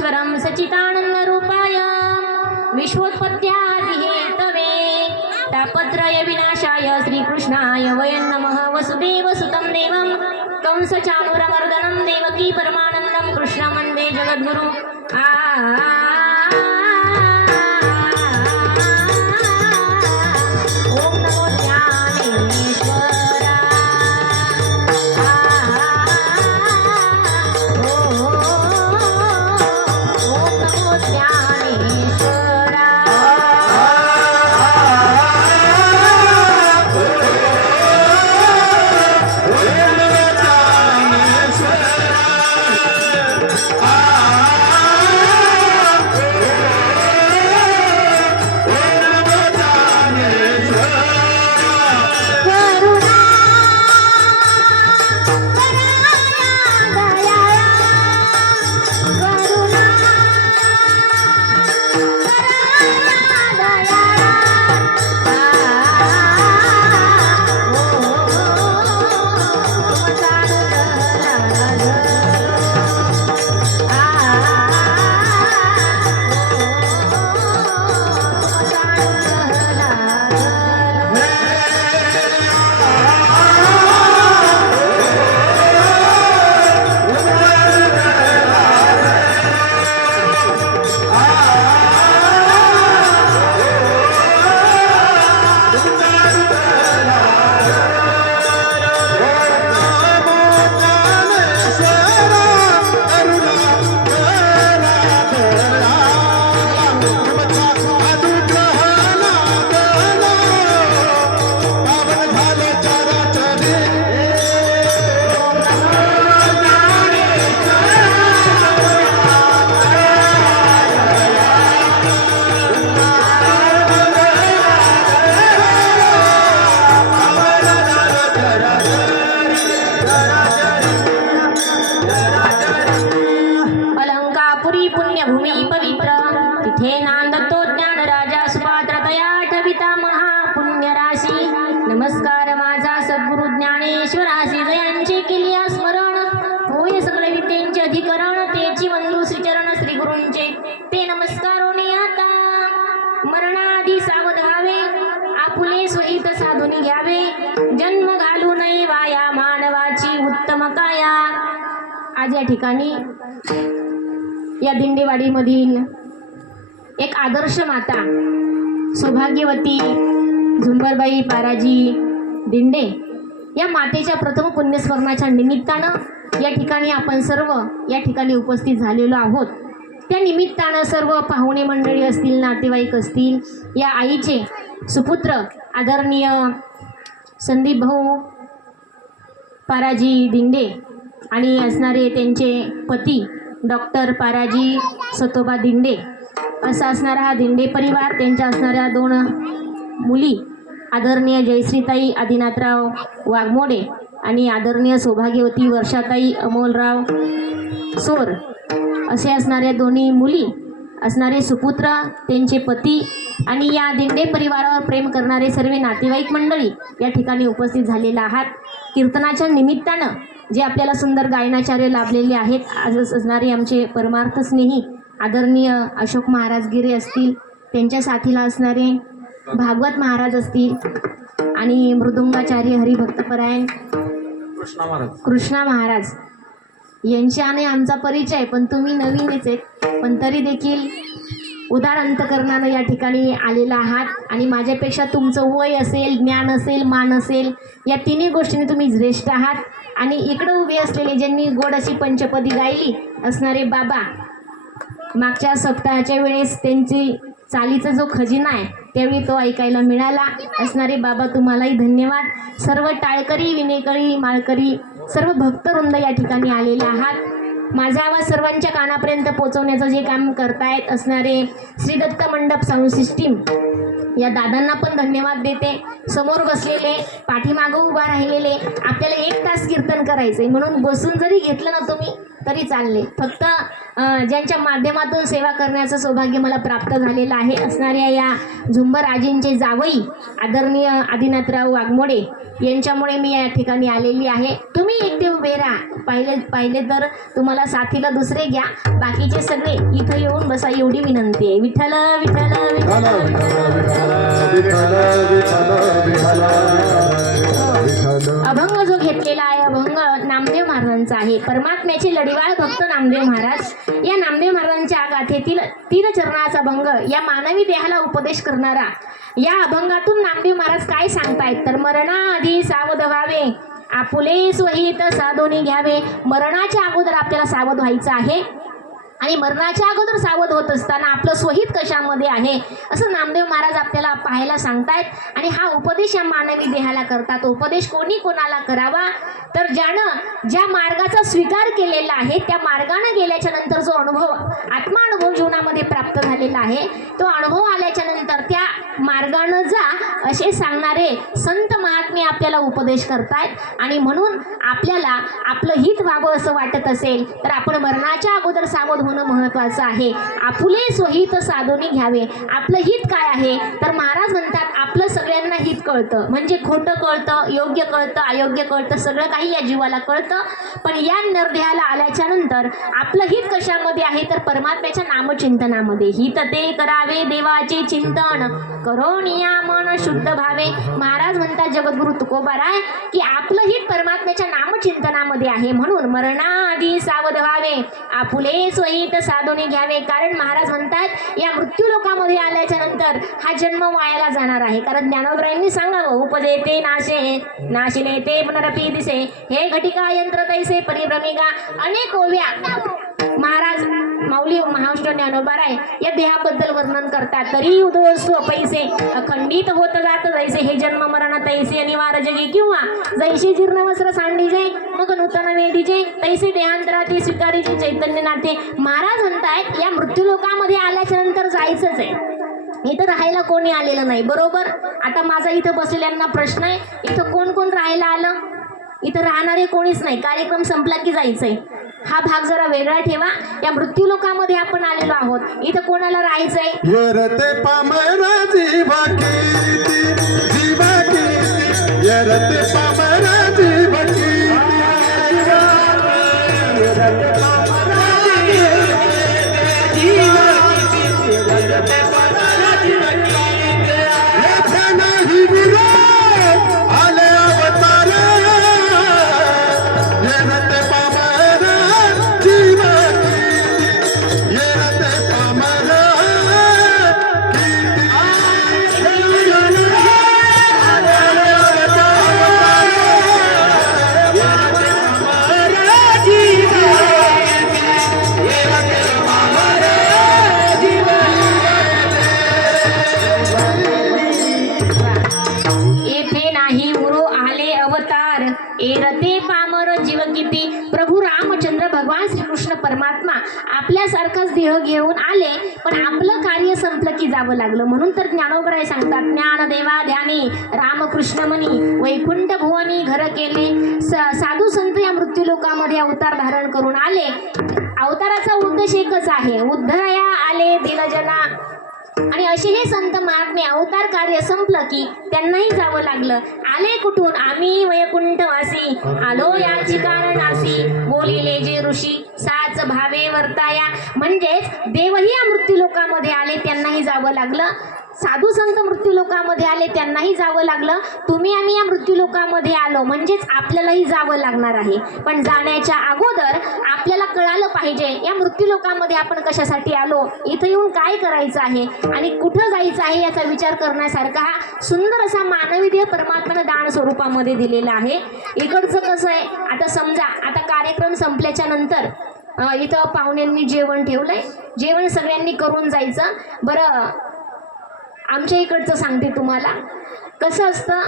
परमेश्वरं सच्चिदानन्दरूपाय विश्वोत्पत्त्यादिहेतवे तापत्रय विनाशाय श्रीकृष्णाय वयं नमः। वसुदेवसुतं देवं कंसचाणूरमर्दनं देवकी परमानन्दं कृष्णं वन्दे जगद्गुरुं। पुण्यभूमी पवित्र तिथे नांदतो ज्ञान राजा सुपात्रतया ठविता महापुण्यराशी। नमस्कार माझा सद्गुरु ज्ञानेश्वरासी जयांचे केलिया स्मरण होय सगळे विद्येचे अधिकरण तेची वंदू श्रीचरण श्री गुरूंचे ते नमस्कारोने आता मरणाआधी सावध व्हावे आपुले स्वहित साधून घ्यावे जन्म घालू नये वाया मानवाची उत्तम काया। आज या ठिकाणी या दिंडेवाडीमधील एक आदर्श माता सौभाग्यवती झुंबरबाई पाराजी दिंडे या मातेच्या प्रथम पुण्यस्मरणाच्या निमित्तानं या ठिकाणी आपण सर्व या ठिकाणी उपस्थित झालेलो आहोत। त्या निमित्तानं सर्व पाहुणे मंडळी असतील नातेवाईक असतील या आईचे सुपुत्र आदरणीय संदीप भाऊ पाराजी दिंडे आणि असणारे त्यांचे पती डॉक्टर पाराजी सतोबा दिंडे असा असणारा हा दिंडे परिवार त्यांच्या असणाऱ्या दोन मुली आदरणीय जयश्रीताई आदिनाथराव वाघमोडे आणि आदरणीय सौभाग्यवती वर्षाताई अमोलराव सोर असे असणाऱ्या दोन्ही मुली असणारे सुपुत्र त्यांचे पती आणि या दिंडे परिवारावर प्रेम करणारे सर्व नातेवाईक मंडळी या ठिकाणी उपस्थित झालेला आहात। कीर्तनाच्या निमित्तानं जे आपल्याला सुंदर गायनाचार्य लाभलेले आहेत आज असणारे आमचे परमार्थ स्नेही आदरणीय अशोक महाराज गिरे असतील त्यांच्या साथीला असणारे भागवत महाराज असतील आणि मृदुंगाचार्य हरिभक्तपरायण कृष्णा महाराज यांच्याने आमचा परिचय पण तुम्ही नवीनच आहेत पण तरी देखील उदार अंतकरणानं या ठिकाणी आलेला आहात आणि माझ्यापेक्षा तुमचं वय असेल ज्ञान असेल मान असेल या तिन्ही गोष्टींनी तुम्ही श्रेष्ठ आहात। आणि इकडे उभे असलेले ज्यांनी गोड अशी पंचपदी गायली असणारे बाबा मागच्या सप्ताहाच्या वेळेस त्यांची चालीचा जो खजिना आहे त्यावेळी तो ऐकायला मिळाला असणारे बाबा तुम्हालाही धन्यवाद। सर्व टाळकरी विनेकरी माळकरी सर्व भक्तवृंद या ठिकाणी आलेले आहात। माझा आवाज सर्वांच्या कानापर्यंत पोहोचवण्याचं जे काम करतायत असणारे श्री दत्त मंडप साऊंड सिस्टीम या दादांना पण धन्यवाद देते। समोर बसलेले पाठीमागं उभा राहिलेले आपल्याला 1 तास कीर्तन करायचंय म्हणून बसून जरी घेतलं ना तुम्ही तरी चालले. फक्त ज्यांच्या माध्यमातून सेवा करण्याचं सौभाग्य मला प्राप्त झालेलं आहे असणाऱ्या या झुंबर आजींचे जावई आदरणीय आदिनाथराव वाघमोडे यांच्यामुळे मी या ठिकाणी आलेली आहे. तुम्ही एकटे उभे राहा, पाहिले तर तुम्हाला साथीला दुसरे घ्या, बाकीचे सगळे इथं येऊन बसा एवढी विनंती आहे. विठ्ठल विठ्ठल अभंग जो घेतलेला आहे अभंग नामदेव महाराजांचा आहे. परमात्म्याचे लढीवाळ भक्त नामदेव महाराज. या नामदेव महाराजांच्या गाथेतील तीन चरणाचा अभंग या मानवी देहाला उपदेश करणारा. या अभंगातून नामदेव महाराज काय सांगतायत तर मरणाआधी सावध व्हावे, आपुले स्वहित साधूनी घ्यावे. मरणाच्या अगोदर आपल्याला सावध व्हायचं आहे आणि मरणाच्या अगोदर सावध होत असताना आपलं स्वहित कशामध्ये आहे असं नामदेव महाराज आपल्याला पाहायला सांगतायत. आणि हा उपदेश या मानवी देहाला करतात. उपदेश कोणी कोणाला करावा तर ज्यानं ज्या मार्गाचा स्वीकार केलेला आहे त्या मार्गाने गेल्याच्या नंतर जो अनुभव आत्मानुभव जीवनामध्ये प्राप्त झालेला आहे तो अनुभव आल्याच्या नंतर त्या मार्गानं जा असे सांगणारे संत महात्मे आपल्याला उपदेश करतायत. आणि म्हणून आपल्याला आपलं हित व्हावं असं वाटत असेल तर आपण मरणाच्या अगोदर सावध होणं महत्वाचं आहे. आपुले स्वहित साधूनी घ्यावे. आपलं हित काय आहे तर महाराज म्हणतात आपलं सगळ्यांना हित कळतं, म्हणजे खोटं कळतं, योग्य कळतं, अयोग्य कळतं, सगळं काही या जीवाला कळतं. पण या निर्देहाला आल्याच्या नंतर आपलं हित कशामध्ये आहे तर परमात्म्याच्या नामचिंतनामध्ये. हित ते करावे देवाचे चिंतन, करोनिया मन शुद्ध भावे. महाराज म्हणतात जगद्गुरु तुकोबाराय की आपलं हित परमात्म्याच्या नामचिंतनामध्ये आहे. म्हणून मरणाआधी सावध व्हावे, आपुले स्वहित साधूने घ्यावे. कारण महाराज म्हणतात या मृत्यू लोकामध्ये आल्याच्या नंतर हा जन्म वायाला जाणार आहे. कारण ज्ञानोबरायांनी सांगावं उपजेते नाशे नाशिले ते पुनरपी दिसे, हे घटिका यंत्र तैसे परिभ्रमिका. अनेक ओव्या महाराज माऊली महाराष्ट्र ज्ञानोबाराय या देहाबद्दल वर्णन करतात. तरी उदोस्त पैसे अखंडित होत जात जैसे, हे जन्म मरण तैसे अनिवार्य जगी, किंवा जैसे जीर्ण वस्त्र सांडीजे मग नूतन वेदीजे तैसे देहांतराती स्वीकारीचे चैतन्य नाथे. महाराज म्हणतायत या मृत्यू लोकामध्ये आल्याच्या नंतर जायचंच आहे. इथं राहायला कोणी आलेलं नाही, बरोबर. आता माझा इथं बसलेल्यांना प्रश्न आहे, इथं कोण कोण राहायला आलं? इथं राहणारे कोणीच नाही. कार्यक्रम संपला की जायचंय. हा भाग जरा वेगळा ठेवा. या मृत्यू लोकामध्ये आपण आलेलो आहोत, इथं कोणाला राहायचंय? यरते पामरा जीवा कीर्ती, जीवा कीर्ती, यरते पामरा जीवा कीर्ती, यरते पामरा जीवा कीर्ती, यरते पामरा जीवा कीर्ती. येथे नाही गुरु आले अवतार, यरते पामरा जीवा कीर्ती, यरते पामरा कीर्ती. येथे नाही गुरु आले अवतार, एरते पामर जीव किती. प्रभू रामचंद्र भगवान श्रीकृष्ण परमात्मा आपल्यासारखाच देह घेऊन आले, पण आपलं कार्य संपलं की जावं लागलं. म्हणून तर ज्ञानोबराय सांगतात ज्ञान देवा ध्यानी रामकृष्ण मनी वैकुंठ भुवनी घर केले. साधू संत या मृत्यू लोकामध्ये अवतार धारण करून आले. अवताराचा उद्देश एकच आहे, उद्धया आले दिनजना. आणि असे हे संत महात्मे अवतार कार्य संपलं की त्यांनाही जावं लागलं. आले कुठून? आम्ही वैकुंठवासी आलो याची कारणासी, बोलिले जे ऋषी साच भावे वर्ताया. म्हणजेच देवही या मृत्यू लोकामध्ये आले, त्यांनाही जावं लागलं. साधू संत मृत्यू लोकामध्ये आले, त्यांनाही जावं लागलं. तुम्ही आम्ही या मृत्यू लोकामध्ये आलो म्हणजेच आपल्यालाही जावं लागणार आहे. पण जाण्याच्या अगोदर आपल्याला कळालं पाहिजे या मृत्यू लोकामध्ये आपण कशासाठी आलो, इथं येऊन काय करायचं आहे आणि कुठं जायचं आहे याचा विचार करण्यासारखा हा सुंदर असा मानवी देह परमात्म्यानं दान स्वरूपामध्ये दिलेला आहे. इकडचं कसं आहे, आता समजा आता कार्यक्रम संपल्याच्या नंतर इथं पाहुण्यांनी जेवण ठेवलंय, जेवण सगळ्यांनी करून जायचं. बरं आमच्या इकडचं सांगते तुम्हाला कसं असतं,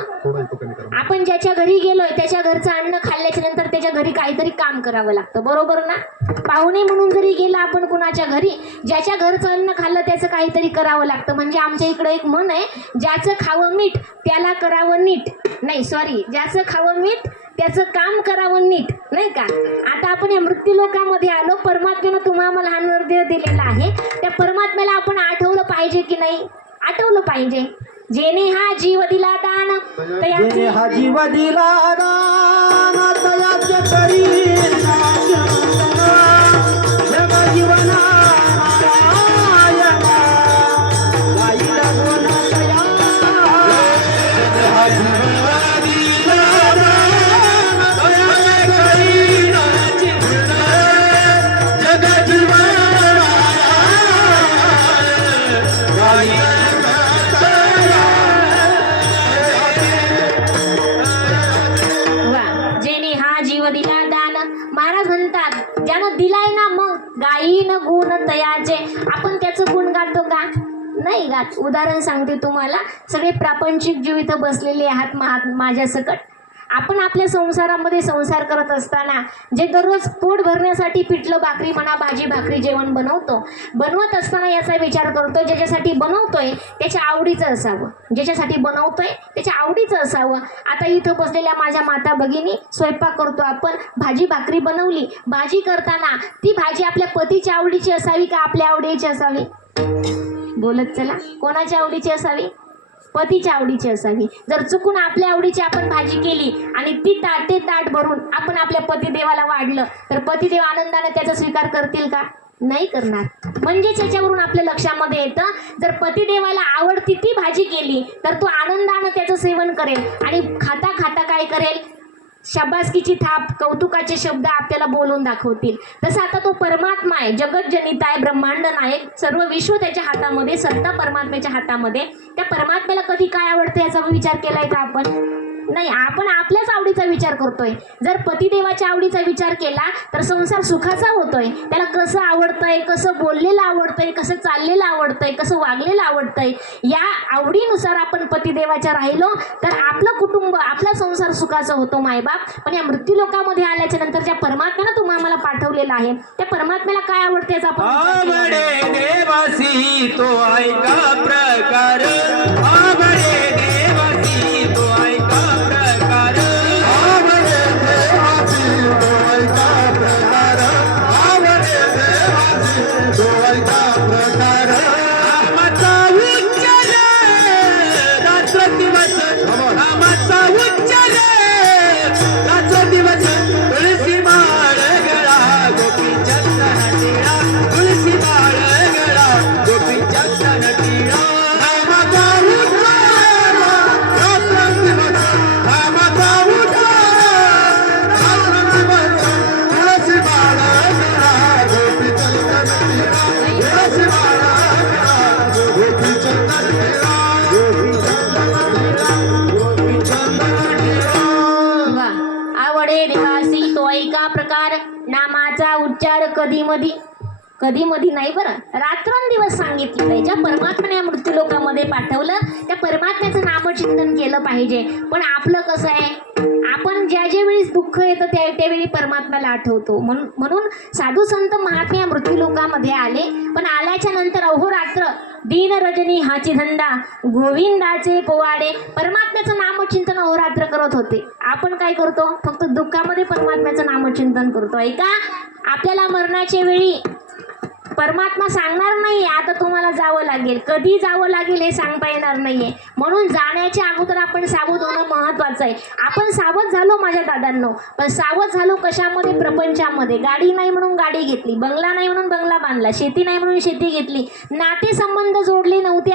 आपण ज्याच्या घरी गेलोय त्याच्या घरचं अन्न खाल्ल्याच्या नंतर त्याच्या घरी काहीतरी काम करावं लागतं, बरोबर ना. पाहुणे म्हणून जरी गेला आपण कुणाच्या घरी, ज्याच्या घरचं अन्न खाल्लं त्याचं काहीतरी करावं लागतं. म्हणजे आमच्या इकडे एक म्हण आहे, ज्याचं खावं मीठ त्याला करावं नीट. नाही सॉरी, ज्याचं खावं मीठ त्याचं काम करावं नीट, नाही का. आता आपण या मृत्यू लोकामध्ये आलो, परमात्म्यानं तुम्हाला लहान हृदय दिलेला आहे, त्या परमात्म्याला आपण आठवलं पाहिजे की नाही? आठवलं पाहिजे. जेने हा जीव दिला दान जेने हा जीव दिला दान तयाचे करी जग जीवना नारायणा गाईला गुण तया. जेने हा जीव दिला दान तयाचे करी जग जीवना गाईला दिला दान. महाराज म्हणतात, ज्यानं दिलाय ना, मग गायीन गुण तयाचे. आपण त्याचं गुण गातो का? नाही गात. उदाहरण सांगते तुम्हाला. सगळे प्रापंचिक जीव इथं बसलेले आहात माझ्या सकट. आपण आपल्या संसारामध्ये संसार करत असताना जे दररोज पोट भरण्यासाठी पिठलं भाकरी म्हणा, भाजी भाकरी जेवण बनवत असताना याचा विचार करतो, ज्याच्यासाठी बनवतोय त्याच्या आवडीचं असावं, ज्याच्यासाठी बनवतोय त्याच्या आवडीचं असावं. आता इथं बसलेल्या माझ्या माता भगिनी स्वयंपाक करतो आपण, भाजी भाकरी बनवली. भाजी करताना ती भाजी आपल्या पतीच्या आवडीची असावी का आपल्या आवडीची असावी? बोलत चला. कोणाच्या आवडीची असावी? पतीच्या आवडीची असावी. जर चुकून आपल्या आवडीची आपण भाजी केली आणि ती ताट भरून आपण आपल्या पतिदेवाला वाढलं, तर पतिदेव आनंदाने त्याचा स्वीकार करतील का? नाही करणार. म्हणजेच याच्यावरून आपल्या लक्षामध्ये येतं, जर पतिदेवाला आवडती ती भाजी केली तर तो आनंदानं त्याचं सेवन करेल आणि खाता खाता काय करेल? शाबासकीची थाप, कौतुकाचे शब्द आपल्याला बोलून दाखवतील. तसं आता तो परमात्मा आहे, जगत जनिता आहे, ब्रह्मांड नायक, सर्व विश्व त्याच्या हातामध्ये, सत्ता परमात्म्याच्या हातामध्ये. त्या परमात्म्याला कधी काय आवडतं याचा विचार केलाय का आपण? नाही. आपण आपल्याच आवडीचा विचार करतोय. जर पतिदेवाच्या आवडीचा विचार केला तर संसार सुखाचा होतोय. त्याला कसं आवडतंय, कसं बोललेलं आवडतंय, कसं चाललेलं आवडतंय, कसं वागलेलं आवडतंय, या आवडीनुसार आपण पतिदेवाच्या राहिलो तर आपलं कुटुंब, आपला संसार सुखाचा होतो मायबाप. पण या मृत्यू लोकामध्ये आल्याच्या नंतर ज्या परमात्म्यानं तुम्हाला पाठवलेलं आहे, त्या परमात्म्याला काय आवडते याचा आपण देवासी तो ऐका प्रकार, देवासी तो ऐका प्रकार, तो ऐका प्रकार. आमाचा उच्चार रात्र दिवस, आमाचा उच्चार रात्र दिवस. तुळशी माळ गळा गोपी चंदन टिळा, तुळशी माळ गळा गोपी चंदन टिळा. आमाचा उच्चार रात्र दिवस, आमाचा उच्चार रात्र दिवस. तुळशी माळ गळा गोपी चंदन टिळा, तुळशी माळ गळा गोपी चंदन टिळा, गोपी चंदन टिळा. आवडे देवासी तो ऐका प्रकार. नामाचा उच्चार कधी मधी नाही बरं, रात्रंदिवस सांगितलेलं आहे. ज्या परमात्म्याने या मृत्यू लोकामध्ये पाठवलं त्या परमात्म्याचं नामचिंतन केलं पाहिजे. पण आपलं कसं आहे, आपण ज्या वेळी दुःख येतं त्यावेळी परमात्म्याला आठवतो. म्हणून साधू संत महात्मे या मृत्यू लोकामध्ये आले, पण आल्याच्या नंतर अहोरात्र दीन रजनी हाची धंदा, गोविंदाचे पोवाडे, परमात्म्याचं नामचिंतन अहोरात्र करत होते. आपण काय करतो? फक्त दुःखामध्ये परमात्म्याचं नामचिंतन करतो. ऐका, आपल्याला मरणाच्या वेळी परमात्मा सांगणार नाही आता तुम्हाला जावं लागेल, कधी जावं लागेल हे सांगता येणार नाहीये. म्हणून जाण्याच्या अगोदर आपण सावध होणं महत्वाचं आहे. आपण सावध झालो माझ्या दादांनो, पण सावध झालो कशामध्ये? प्रपंचामध्ये. गाडी नाही म्हणून गाडी घेतली, बंगला नाही म्हणून बंगला बांधला, शेती नाही म्हणून शेती घेतली, नातेसंबंध जोडले नव्हते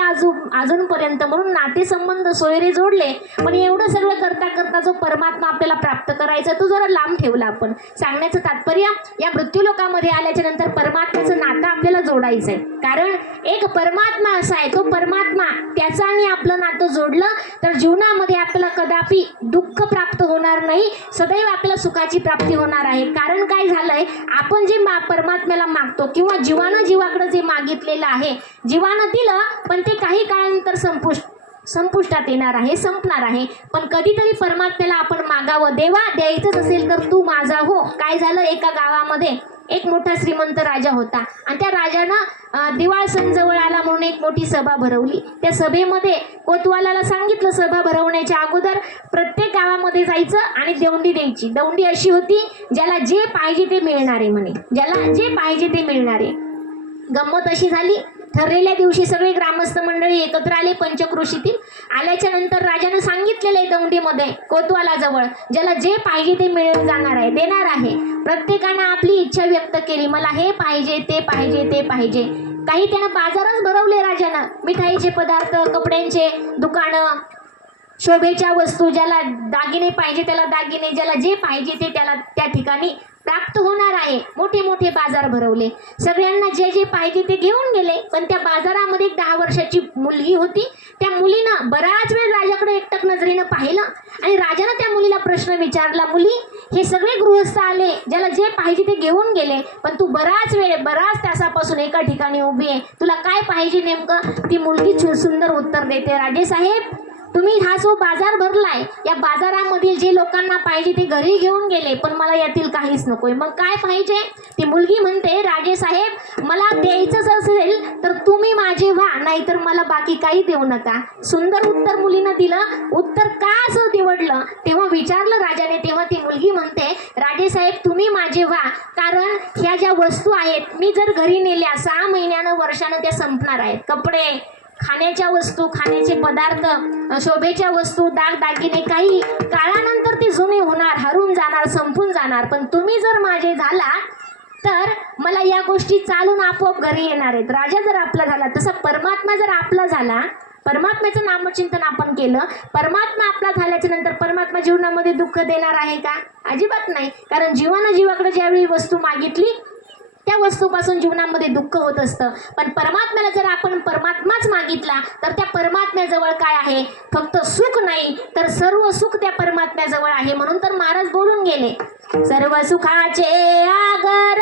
अजूनपर्यंत म्हणून नातेसंबंध सोयरे जोडले. पण एवढं सगळं करता करता जो परमात्मा आपल्याला प्राप्त करायचा तो जरा लांब ठेवला आपण. सांगण्याचं तात्पर्य, या मृत्यू लोकामध्ये आल्याच्या नंतर परमात्म्याचं नातं आपल्याला जोडायचं आहे. कारण एक परमात्मा असा आहे, तो परमात्मा त्याचा आणि आपलं नातं जोडलं तर जीवनामध्ये आपल्याला कदापि दुःख प्राप्त होणार नाही, सदैव आपल्याला सुखाची प्राप्ती होणार आहे. कारण काय झालंय, आपण जे परमात्म्याला मागतो किंवा जीवानं जीवाकडे जे मागितलेलं आहे, जीवानं दिलं पण ते काही काळानंतर संपुष्टात येणार आहे, संपणार आहे. पण कधीतरी परमात्म्याला आपण मागावं, देवा द्यायचंच असेल तर तू माझा हो. काय झालं, एका गावामध्ये एक मोठा श्रीमंत राजा होता आणि त्या राजानं दिवाळ सण जवळ आला म्हणून एक मोठी सभा भरवली. त्या सभेमध्ये कोतवालाला सांगितलं, सभा भरवण्याच्या अगोदर प्रत्येक गावामध्ये जायचं आणि दौंडी द्यायची. दौंडी अशी होती, ज्याला जे पाहिजे ते मिळणारे म्हणे, ज्याला जे पाहिजे ते मिळणारे. गंमत अशी झाली, ठरलेल्या दिवशी सगळे ग्रामस्थ मंडळी एकत्र आले पंचक्रोशीतील. आल्याच्या नंतर राजानं सांगितलेलं आहे दौंडीमध्ये कोतवालाजवळ, ज्याला जे पाहिजे ते मिळून जाणार आहे, देणार आहे. प्रत्येकानं आपली इच्छा व्यक्त केली, मला हे पाहिजे, ते पाहिजे, ते पाहिजे. काही त्यानं बाजारच भरवले राजानं, मिठाईचे पदार्थ, कपड्यांचे दुकानं, शोभेच्या वस्तू, ज्याला दागिने पाहिजे त्याला दागिने, ज्याला जे पाहिजे ते त्याला त्या ठिकाणी प्राप्त होणार आहे. मोठे मोठे बाजार भरवले, सगळ्यांना जे जे पाहिजे ते घेऊन गेले. पण त्या बाजारामध्ये एक 10 वर्षाची मुलगी होती. त्या मुलीनं बराच वेळ राजाकडे एकटक नजरेनं पाहिलं आणि राजानं त्या मुलीला प्रश्न विचारला, मुली, हे सगळे गृहस्थ आले, ज्याला जे पाहिजे ते घेऊन गेले, पण तू बराच तासापासून एका ठिकाणी उभी आहे, तुला काय पाहिजे नेमकं? ती मुलगी सुंदर उत्तर देते, राजे साहेब, तुम्ही हा जो बाजार भरलाय, या बाजारामधील जे लोकांना पाहिजे ते घरी घेऊन गेले, पण मला यातील काहीच नकोय, मग काय पाहिजे? ती मुलगी म्हणते, राजे साहेब, मला द्यायचंच असेल तर तुम्ही माझे व्हा, नाहीतर मला बाकी काही देऊ नका. सुंदर उत्तर मुलीनं दिलं. उत्तर का असं निवडलं तेव्हा विचारलं राजाने, तेव्हा ती मुलगी म्हणते, राजे साहेब, तुम्ही माझे व्हा, कारण ह्या ज्या वस्तू आहेत मी जर घरी नेल्या 6 महिन्यानं वर्षानं त्या संपणार आहेत. कपडे, खाण्याच्या वस्तू, खाण्याचे पदार्थ, शोभेच्या वस्तू, दागिने, काही काळानंतर ते जुने होणार, हरून जाणार, संपून जाणार. पण तुम्ही जर माझे झाला तर मला या गोष्टी चालून आपोआप घरी येणार आहेत. राजा जर आपला झाला, तसा परमात्मा जर आपला झाला, परमात्म्याचं नामचिंतन आपण केलं, परमात्मा आपला झाल्याच्या नंतर परमात्मा जीवनामध्ये दुःख देणार आहे का? अजिबात नाही. कारण जीवानं जीवाकडे ज्यावेळी वस्तू मागितली त्या वस्तूपासून जीवनामध्ये दुःख होत असतं. पण परमात्म्याला जर आपण परमात्माच मागितला तर त्या परमात्म्याजवळ काय आहे? फक्त सुख नाही तर सर्व सुख त्या परमात्म्याजवळ आहे. म्हणून तर महाराज बोलून गेले, सर्व सुखाचे आगर,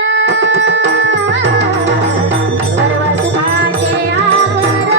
सर्व सुखाचे आगर,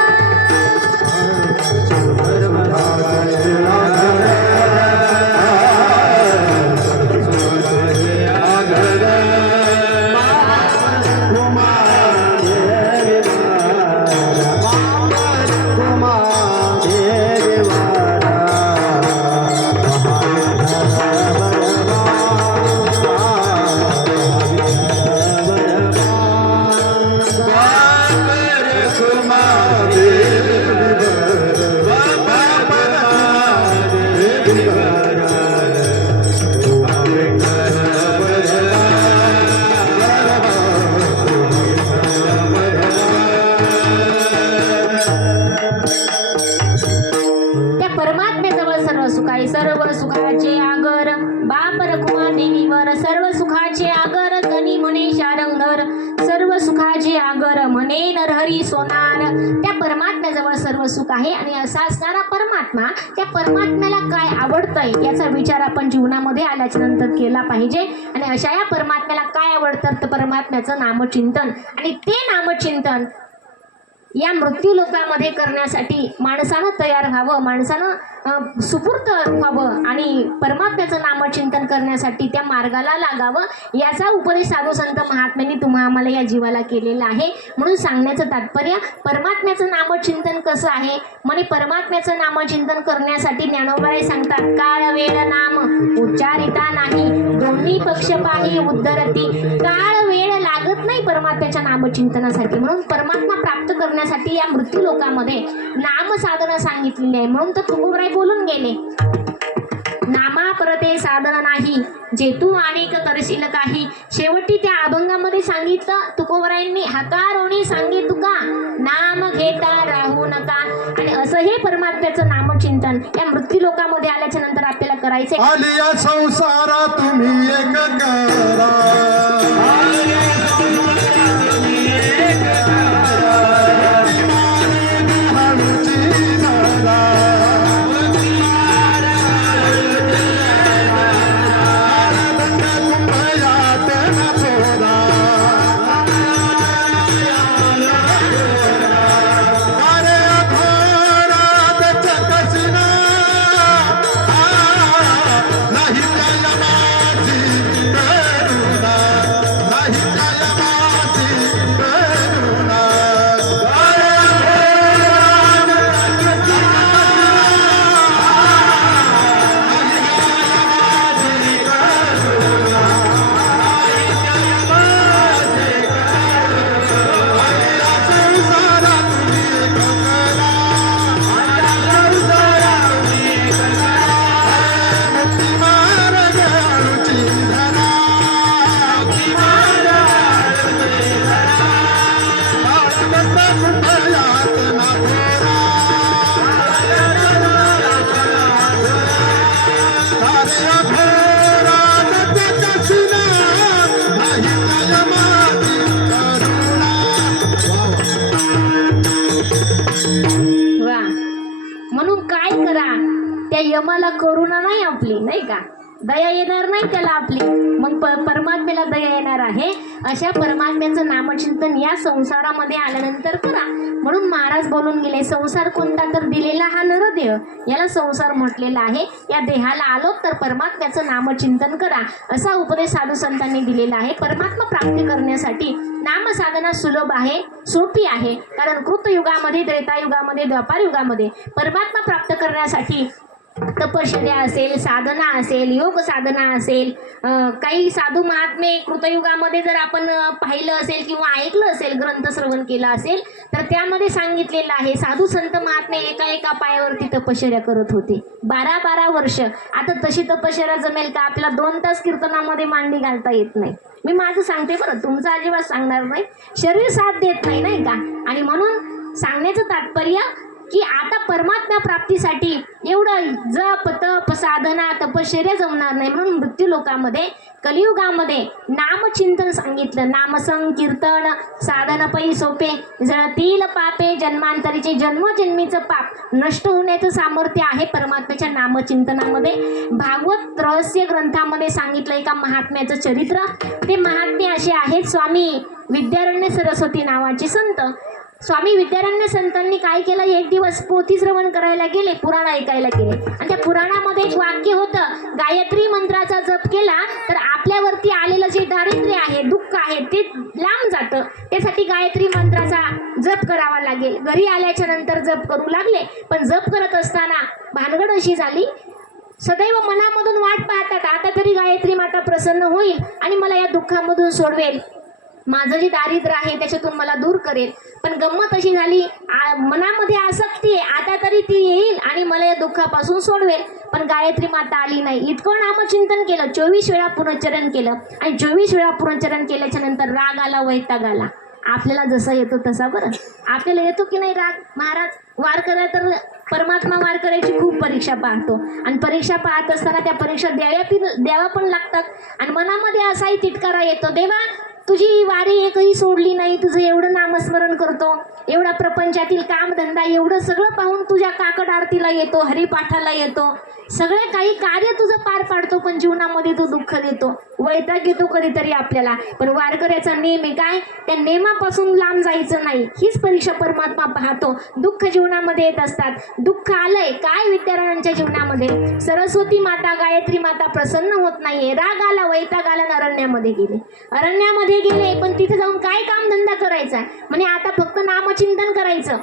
सर्व सुखाचे आगर, बाप रखुमा देवीवर, सर्व सुखाचे आगर, धनी म्हणे शारंगर, सर्व सुखाचे आगर म्हणे नरहरी सोनार. त्या परमात्म्याजवळ सर्व सुख आहे आणि असा असणारा परमात्मा, त्या परमात्म्याला काय आवडतंय याचा विचार आपण जीवनामध्ये आल्याच्या नंतर केला पाहिजे. आणि अशा या परमात्म्याला काय आवडतं तर परमात्म्याचं नामचिंतन. आणि ते नामचिंतन या मृत्यू लोकांमध्ये करण्यासाठी माणसानं तयार व्हावं, माणसानं सुपूर्त व्हावं आणि परमात्म्याचं नामचिंतन करण्यासाठी त्या मार्गाला लागावं. याचा उपदेश साधू संत महात्म्यांनी आम्हाला या जीवाला केलेला आहे. म्हणून सांगण्याचं तात्पर्य, परमात्म्याचं नामचिंतन कसं आहे म्हणे, परमात्म्याचं नामचिंतन करण्यासाठी ज्ञानोबाई सांगतात, काळ वेळ नाम उच्चारिता नाही, दोन्ही पक्ष पाही उद्धरती. काळ वेळ लागत नाही परमात्म्याच्या नामचिंतनासाठी. म्हणून परमात्मा प्राप्त करण्यासाठी या मृत्यू लोकांमध्ये नाम साधना सांगितलेली आहे. म्हणून तर तुकोबराय बोलून गेले, नामा परते साधन नाही, जे तू अनेक करशील काही. शेवटी त्या अभंगामध्ये सांगितलं तुकोबरायांनी, हकारोणी सांगे तुका, नाम घेता राहू नका. आणि असं हे परमात्म्याचं नामचिंतन या मृत्यू लोकांमध्ये आल्याच्या नंतर आपल्याला करायचंय. आलिया संसारा तुम्ही एक करा, यातना घोरा कार्य घोरा कशिना नाही कायमाती करुणा. वा. म्हणून काय करा, त्या यमाला करुणा नाही आपली, नाही का, दया येणार नाही त्याला आपली, मग परमात्म्याला दया येणार आहे. अशा परमात्म्याचं नामचिंतन या संसारामध्ये आल्यानंतर करा. म्हणून महाराज बोलून गेले, संसार कोणता तर दिलेला हा नरदेह, याला संसार म्हटलेला आहे. या देहाला आलो तर परमात्म्याचं नामचिंतन करा, असा उपदेश साधू संतांनी दिलेला आहे. परमात्मा प्राप्ती करण्यासाठी नामसाधना सुलभ आहे, सोपी आहे. कारण कृतयुगामध्ये, त्रेतायुगामध्ये, द्वापारयुगामध्ये परमात्मा प्राप्त करण्यासाठी तपश्चर्या असेल, साधना असेल, योग साधना असेल, काही साधू महात्मे कृतयुगामध्ये जर आपण पाहिलं असेल किंवा ऐकलं असेल, ग्रंथ श्रवण केला असेल, तर त्यामध्ये सांगितलेलं आहे साधू संत महात्मे एका एका पायावरती तपश्चर्या करत होते 12-12 वर्ष. आता तशी तपश्चर्या जमेल का? आपल्याला 2 तास कीर्तनामध्ये मांडी घालता येत नाही. मी माझं सांगते बरं, तुमचं अजिबात सांगणार नाही, शरीर साथ देत नाही, नाही का. आणि म्हणून सांगण्याचं तात्पर्य की आता परमात्मा प्राप्तीसाठी एवढं जप तप साधना तपश्चर्या जमणार नाही. म्हणून मृत्यू लोकामध्ये कलियुगामध्ये नामचिंतन सांगितलं. नामसंकीर्तन साधन पै सोपे, जळतील पापे जन्मांतरीचे, जन्मजन्मीचं पाप नष्ट होण्याचं सामर्थ्य आहे परमात्म्याच्या नामचिंतनामध्ये. भागवत रहस्य ग्रंथामध्ये सांगितलं एका महात्म्याचं चरित्र. ते महात्मे असे आहेत, स्वामी विद्यारण्य सरस्वती नावाचे संत. स्वामी विद्यारण्य संतांनी काय केलं, एक दिवस पोथी श्रवण करायला गेले, पुराण ऐकायला गेले. आणि त्या पुराणामध्ये एक वाक्य होतं, गायत्री मंत्राचा जप केला तर आपल्यावरती आलेलं जे दारिद्र्य आहे, दुःख आहे, ते लांब जातं. त्यासाठी गायत्री मंत्राचा जप करावा लागेल. घरी आल्याच्या नंतर जप करू लागले. पण जप करत असताना भानगड अशी झाली, सदैव मनामधून वाट पाहतात, आता तरी गायत्री माता प्रसन्न होईल आणि मला या दुःखामधून सोडवेल, माझं जे दारिद्र्य आहे त्याच्यातून मला दूर करेल. पण गंमत अशी झाली, मनामध्ये आसक्ती आहे, आता तरी ती येईल आणि मला या दुःखापासून सोडवेल. पण गायत्री माता आली नाही. इतकं नामचिंतन केलं, 24 वेळा पुनश्चरण केलं. आणि 24 वेळा पुनश्चरण केल्याच्या नंतर राग आला, वैताग आला. आपल्याला जसा येतो तसा. बरं, आपल्याला येतो की नाही राग? महाराज वार करा तर परमात्मा वार करायची खूप परीक्षा पाहतो. आणि परीक्षा पाहत असताना त्या परीक्षा द्यावा पण लागतात. आणि मनामध्ये असाही तिटकारा येतो, देवा तुझी वारी एकही सोडली नाही, तुझं एवढं नामस्मरण करतो, एवढा प्रपंचातील कामधंदा एवढं सगळं पाहून तुझ्या काकड आरतीला येतो, हरिपाठाला येतो, सगळे काही कार्य तुझं पार पाडतो, पण जीवनामध्ये तू दुःख देतो, वैताग येतो कधीतरी आपल्याला. पण वारकऱ्याचा नेम आहे काय, त्या नेमापासून लांब जायचं नाही. हीच परीक्षा परमात्मा पाहतो. दुःख जीवनामध्ये येत असतात. दुःख आलंय काय विद्याराण्यांच्या जीवनामध्ये, सरस्वती माता गायत्री माता प्रसन्न होत नाहीये, राग आला, वैताग आला, अरण्यामध्ये गेले. अरण्यामध्ये गेले, पण तिथे जाऊन काय कामधंदा करायचा, म्हणजे आता फक्त नामचिंतन करायचं.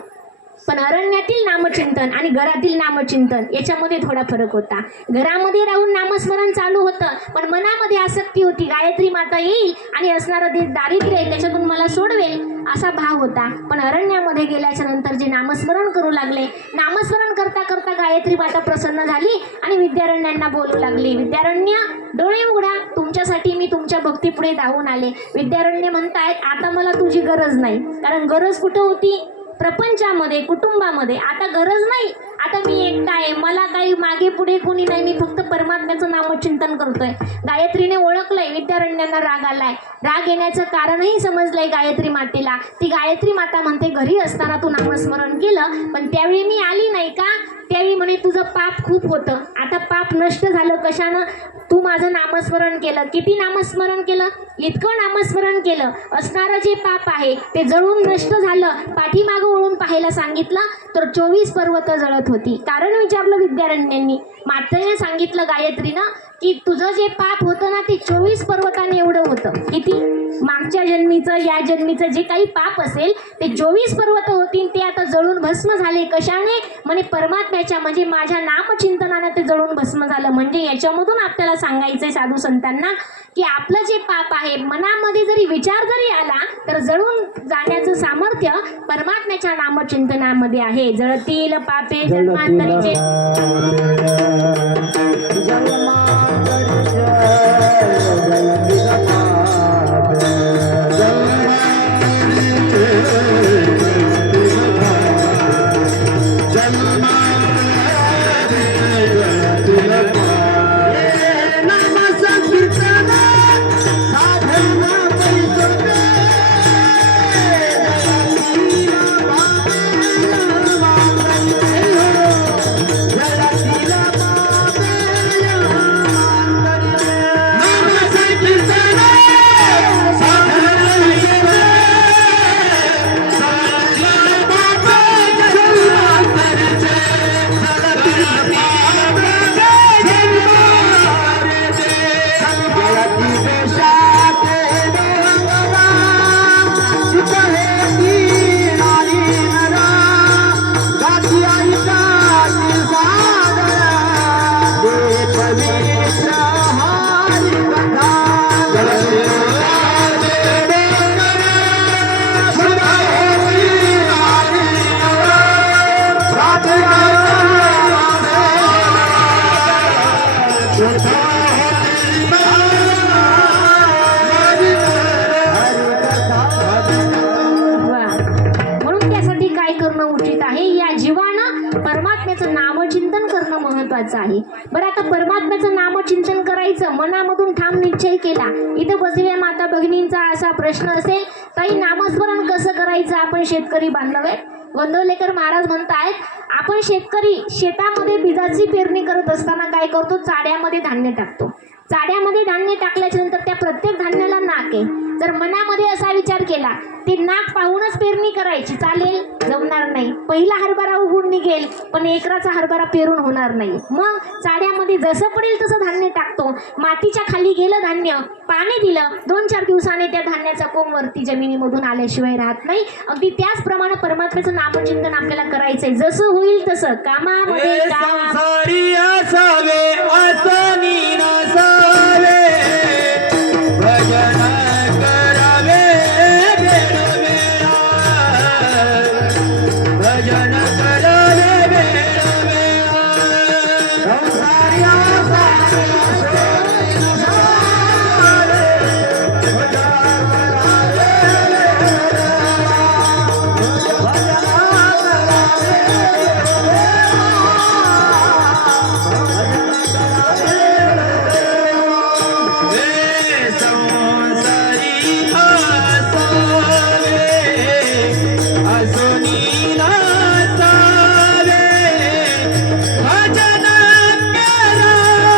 पण अरण्यातील नामचिंतन आणि घरातील नामचिंतन याच्यामध्ये थोडा फरक होता. घरामध्ये राहून नामस्मरण चालू होतं, पण मनामध्ये आसक्ती होती, गायत्री माता येईल आणि असणारं जे दारिद्र्य आहे त्याच्यातून मला सोडवेल, असा भाव होता. पण अरण्यामध्ये गेल्याच्या नंतर जे नामस्मरण करू लागले, नामस्मरण करता करता गायत्री माता प्रसन्न झाली आणि विद्यारण्यांना बोलू लागली, विद्यारण्य डोळे उघडा, तुमच्यासाठी मी तुमच्या भक्तीपुढे धावून आले. विद्यारण्य म्हणतायत, आता मला तुझी गरज नाही. कारण गरज कुठं होती? प्रपंचामध्ये, कुटुंबामध्ये. आता गरज नाही, आता मी एकटा आहे, मला काही मागे पुढे कोणी नाही, मी फक्त परमात्म्याचं नामचिंतन करतोय. गायत्रीने ओळखलंय, विद्यारण्यांना राग आलाय. राग येण्याचं कारणही समजलंय गायत्री मातेला. ती गायत्री माता म्हणते, घरी असताना तू नामस्मरण केलं, पण त्यावेळी मी आली नाही का? त्यावेळी म्हणे तुझं पाप खूप होतं, आता पाप नष्ट झालं कशानं? तू माझं नामस्मरण केलं. किती नामस्मरण केलं? इतकं नामस्मरण केलं, असणारं जे पाप आहे ते जळून नष्ट झालं. पाठीमागं वळून पाहायला सांगितलं तर 24 पर्वत जळत होती. कारण विचारलं विद्यारण्यांनी, मातेने सांगितलं गायत्रीनं की तुझं जे पाप होतं ना ते 24 पर्वताने एवढं होतं. किती? मागच्या जन्मीचं, या जन्मीचं जे काही पाप असेल ते 24 पर्वत होतील, ते आता जळून भस्म झाले. कशाने? म्हणे परमात्म्याच्या, म्हणजे माझ्या नामचिंतनानं ते जळून भस्म झालं. म्हणजे याच्यामधून आपल्याला सांगायचंय साधू संतांना की आपलं जे पाप आहे, मनामध्ये जरी विचार जरी आला तर जळून जाण्याचं सामर्थ्य परमात्म्याच्या नामचिंतनामध्ये आहे. जळतील पापे जन्मांतरीचे, काय करणं उचित आहे, या जीवानं परमात्म्याचं नामचिंतन करणं महत्वाचं आहे. बरं, आता परमात्म्याचं नामचिंतन करायचं, मनामधून ठाम निश्चय केला. इथं बसलेल्या माता भगिनींचा असा प्रश्न असेल, ताई नामस्मरण कसं करायचं, आपण शेतकरी बांधव आहे. गोंदवलेकर महाराज म्हणतायत, आपण शेतकरी शेतामध्ये बीजाची पेरणी करत असताना काय करतो, चाड्यामध्ये धान्य टाकतो. चाड्यामध्ये धान्य टाकल्याच्या नंतर त्या प्रत्येक धान्याला नाक आहे. जर मनामध्ये असा विचार केला, ते नाक पाहूनच पेरणी करायची, चालेल? जमणार नाही. पहिला हरभरा उगवून निघेल, पण एकराचा हरभरा पेरून होणार नाही. मग चाड्यामध्ये जसं पडेल तसं धान्य टाकतो. मातीच्या खाली गेलं धान्य, पाणी दिलं, 2-4 दिवसाने त्या धान्याचा कोंब वरती जमिनीमधून आल्याशिवाय राहत नाही. अगदी त्याचप्रमाणे परमात्म्याचं नामचिंतन आपल्याला करायचंय. जसं होईल तसं कामामध्ये संसारी असावे असनी नसावे, भजन करावे वेळोवेळा, भजन करावे वेळोवेळा. संसारी असावे असनी नसावे, भजन करावे वेळोवेळा, भजन करावे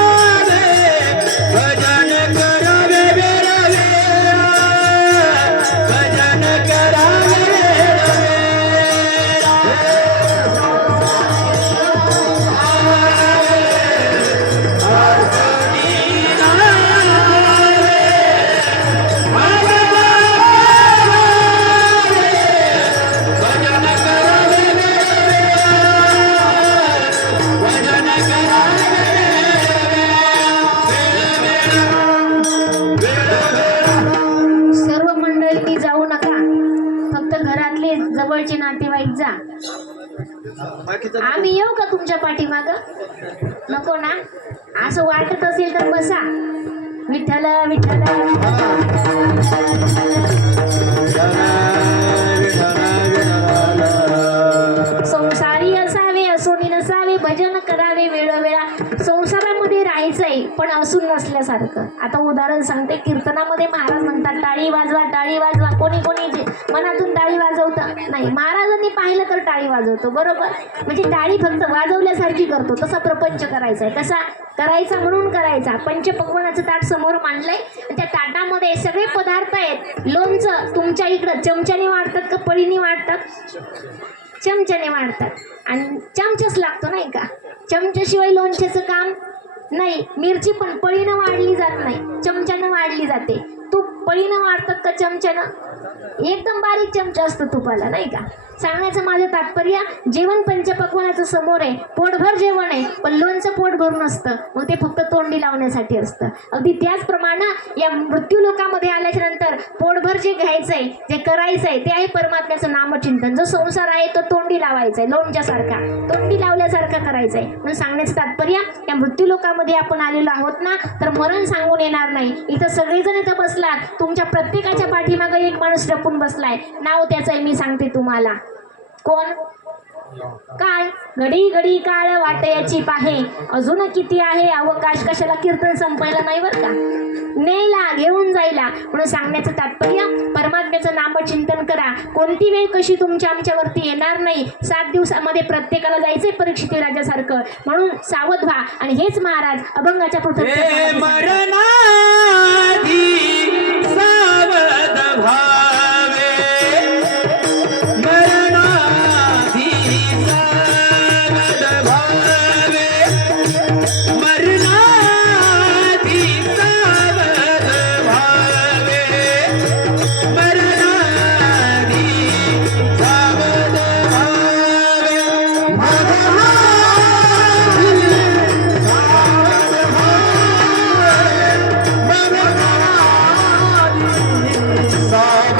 जवळचे नातेवाईक जा. आम्ही येऊ का तुमच्या पाठीमाग? नको ना? असं वाटत असेल तर बसा. विठ्ठल विठ्ठल संसारी असावे असोनी नसावे, भजन करावे वेळोवेळा. संसारामध्ये राहायचंय पण असून नसल्यासारखं. आता उदाहरण सांगते. कीर्तनामध्ये महाराज म्हणतात, टाळी वाजवा टाळी वाजवा. कोणी कोणी मनातून टाळी वाजवतं नाही, महाराजांनी पाहिलं तर टाळी वाजवतो. बरोबर? म्हणजे टाळी फक्त वाजवल्यासारखी करतो. तसा प्रपंच करायचा आहे. कसा करायचा? म्हणून करायचा. पंचपक्वान्नाचं ताट समोर मांडलंय, त्या ताटामध्ये सगळे पदार्थ आहेत. लोणचं तुमच्या इकडं चमच्याने वाढतात का पळीने वाढतात? चमच्याने वाढतात. आणि चमचाच लागतो नाही का? चमच्याशिवाय लोणच्याचं काम नाही. मिरची पण पळीनं वाढली जात नाही, चमच्यानं वाढली जाते. तूप पळीनं वाढतात का चमच्यानं? एकदम बारीक चमचा असतो तुपाला नाही का? सांगण्याचं माझं तात्पर्य, जेवण पंचपक्वान्नाचं समोर आहे, पोटभर जेवण आहे, पण लोणचं पोटभर नसतं. मग ते फक्त तोंडी लावण्यासाठी असतं. अगदी त्याचप्रमाणे या मृत्यू लोकामध्ये आल्याच्या नंतर पोटभर जे घ्यायचंय, जे करायचंय, ते आहे परमात्म्याचं नामचिंतन. जो संसार आहे तो तोंडी लावायचा आहे, लोणच्यासारखा तोंडी लावल्यासारखा करायचा आहे. म्हणून सांगण्याचं तात्पर्य, या मृत्यू लोकामध्ये आपण आलेलो आहोत ना, तर मरण सांगून येणार नाही. इथं सगळेजण इथं बसलात, तुमच्या प्रत्येकाच्या पाठीमागं एक माणूस लपून बसलाय. नाव त्याचं आहे, मी सांगते तुम्हाला. कोण? काळ. घडी घडी काळ वाटयाची पाहे, अजून किती आहे अवकाश. कशाला? कीर्तन संपायला नाही बरं का, नेला घेऊन जायला. म्हणून सांगण्याचं तात्पर्य, परमात्म्याचं नामचिंतन करा. कोणती वेळ कशी तुमच्या आमच्यावरती येणार नाही. 7 दिवसामध्ये प्रत्येकाला जायचंय परीक्षित राजासारखं. म्हणून सावध व्हा. आणि हेच महाराज अभंगाच्या पृथ्वी मरणाधी सावध भावे, मरणाधी सावध भावे, मरणाधी सावध भावे, मरणाधी सावध भावे, सावध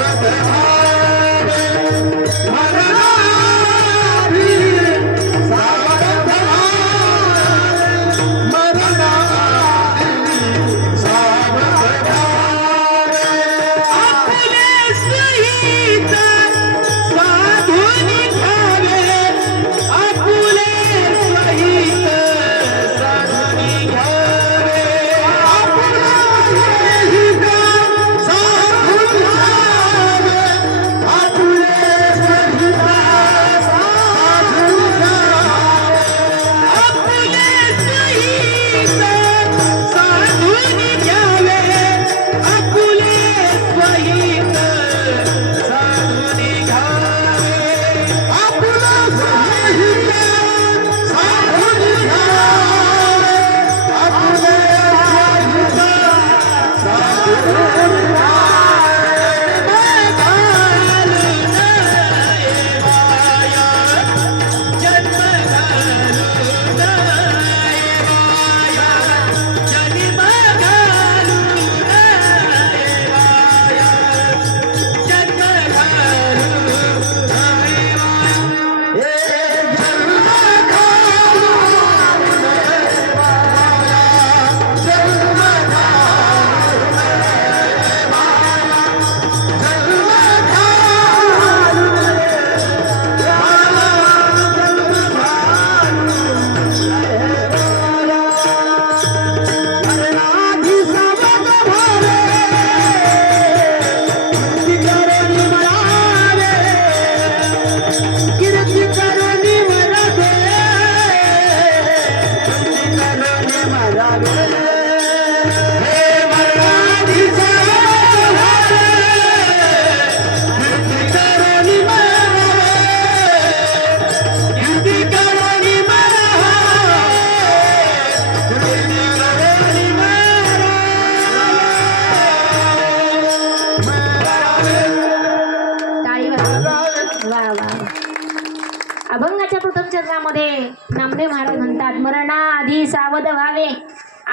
अभंगाच्या प्रथम चरणामध्ये नामदेव महाराज म्हणतात, मरणाआधी सावध व्हावे,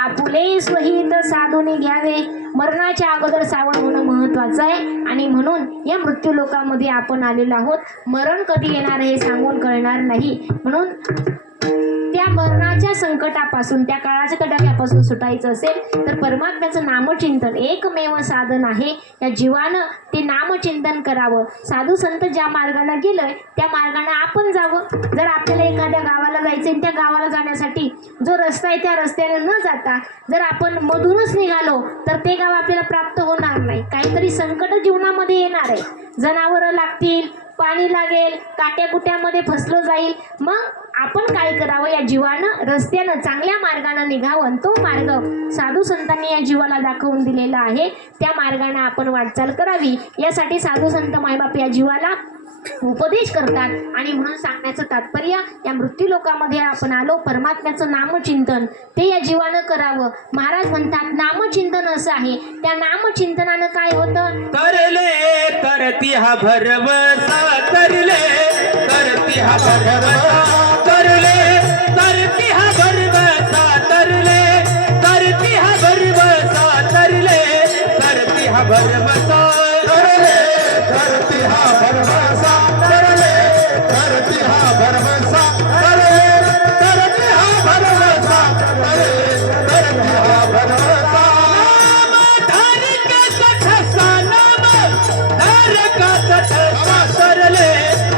आपुले स्वहित साधून घ्यावे. मरणाच्या अगोदर सावध होणं महत्वाचं आहे. आणि म्हणून या मृत्यू लोकामध्ये आपण आलेलो आहोत. मरण कधी येणार हे सांगून कळणार नाही. म्हणून त्या मरणाच्या संकटापासून, त्या काळाच्या कडाक्यापासून सुटायचं असेल तर परमात्म्याचं नामचिंतन एकमेव साधन आहे. या जीवानं ते नामचिंतन करावं. साधू संत ज्या मार्गाने गेलंय त्या मार्गाने आपण जावं. जर आपल्याला एखाद्या गावाला जायचं, त्या गावाला जाण्यासाठी जो रस्ता आहे त्या रस्त्याने न जाता जर आपण मधूनच निघालो तर ते गाव आपल्याला प्राप्त होणार नाही. काहीतरी संकट जीवनामध्ये येणार आहे. जनावरं लागतील, पाणी लागेल, काट्याकुट्यामध्ये फसलो जाईल. मग आपण काय करावं, या जीवानं रस्त्यानं चांगल्या मार्गाने निघावं. तो मार्ग साधू संतांनी या जीवाला दाखवून दिलेला आहे. त्या मार्गाने आपण वाटचाल करावी. यासाठी साधू संत मायबाप या जीवाला उपदेश करतात. आणि म्हणून सांगण्याचं तात्पर्य, या मृत्यू लोकामध्ये आपण आलो, परमात्म्याचं नामचिंतन ते या जीवानं करावं. महाराज म्हणतात नामचिंतन असं आहे. त्या नामचिंतनानं काय होतं, तरले करती हा भरवसा, तरले करती हा भरवसा, तरले करती हा भरवसा, तरले करती हा भरवसा, तरले करती हा भरवसा, तरले करती हा भरवसा, तरले करती हा भरवसा, तरले करती हा भरवसा, तरले करती हा भरवसा. नाम धारकाचा ठसा, नाम धारकाचा ठसा, तरले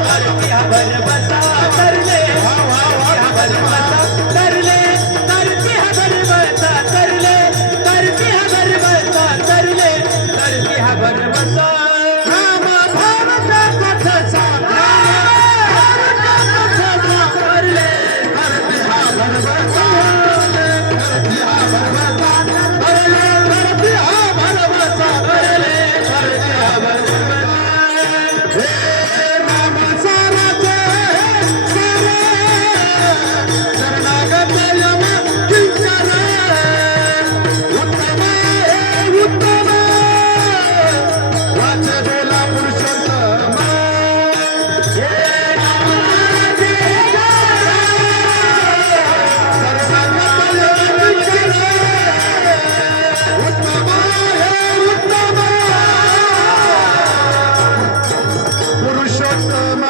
करती हा भरवसा, तरले करती हा भरवसा, तरले करती हा भरवसा, तरले करती हा भरवसा, तरले करती हा भरवसा. नाम धारकाचा ठसा, नाम धारकाचा ठसा, तरले करती हा भरवसा, करती हा भरवसा, तरले करती हा भरवसा, तरले करती हा भरवसा. हे नाम साराचे सारे, शरणागत यम किंकर, उत्तम हे उत्तम, वाचे बोला पुरुषोत्तम. हे नाम साराचे शरणागत यम किंकर, उत्तम हे उत्तम, पुरुषोत्तम.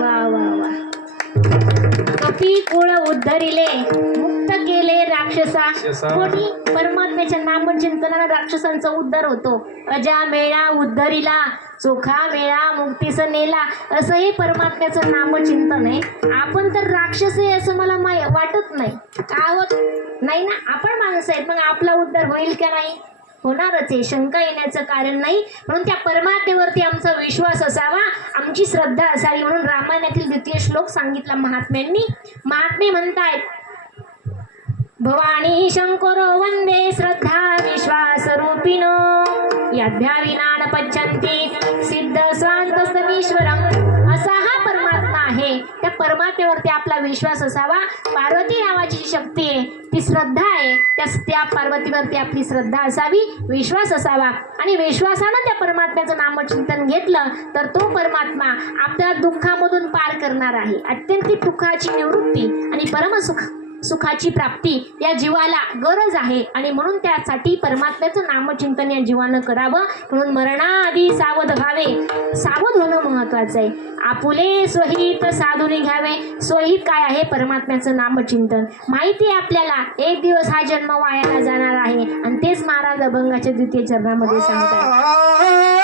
वा वा वा. कपी कुळ उद्धरिले, मुक्त केले राक्षसा. कोणी परमात्म्याच्या नामचिंतनानं राक्षसांचा उद्धार होतो. अजा मेळा उद्धरिला, चोखा मेळा मुक्तीस नेला, असं हे परमात्म्याचं नामचिंतन आहे. आपण तर राक्षस आहे असं मला वाटत नाही. का होत नाही ना, आपण माणसं आहेत. मग आपला उद्धार होईल का नाही? होणारच आहे, शंका येण्याचं कारण नाही. म्हणून त्या परमात्मेवरती आमचा विश्वास असावा, आमची श्रद्धा असावी. म्हणून रामायणातील द्वितीय श्लोक सांगितला महात्म्यांनी. महात्मे म्हणतायत, भवानी शंकरो वंदे श्रद्धा विश्वास रूपिणो, यद्भाविना न पच्यन्ति सिद्ध स्वान्तस्तमीश्वरम्. असा हा परमात्मा आहे. त्या परमात्म्यावरती आपला विश्वास असावा. पार्वती नावाची जी शक्ती आहे ती श्रद्धा आहे. त्या पार्वतीवरती आपली श्रद्धा असावी, विश्वास असावा. आणि विश्वासानं त्या परमात्म्याचं नामचिंतन घेतलं तर तो परमात्मा आपल्या दुःखामधून पार करणार आहे. अत्यंत दुःखाची निवृत्ती आणि परमसुख सुखाची प्राप्ती या जीवाला गरज आहे. आणि म्हणून त्यासाठी परमात्म्याचं नामचिंतन या जीवानं करावं. म्हणून मरणाआधी सावध व्हावे. सावध होणं महत्वाचं आहे. आपुले स्वहित साधून घ्यावे. स्वहित काय आहे? परमात्म्याचं नामचिंतन. माहिती आहे आपल्याला एक दिवस हा जन्म वायाला जाणार आहे. आणि तेच महाराज अभंगाच्या द्वितीय चरणामध्ये सांगतात.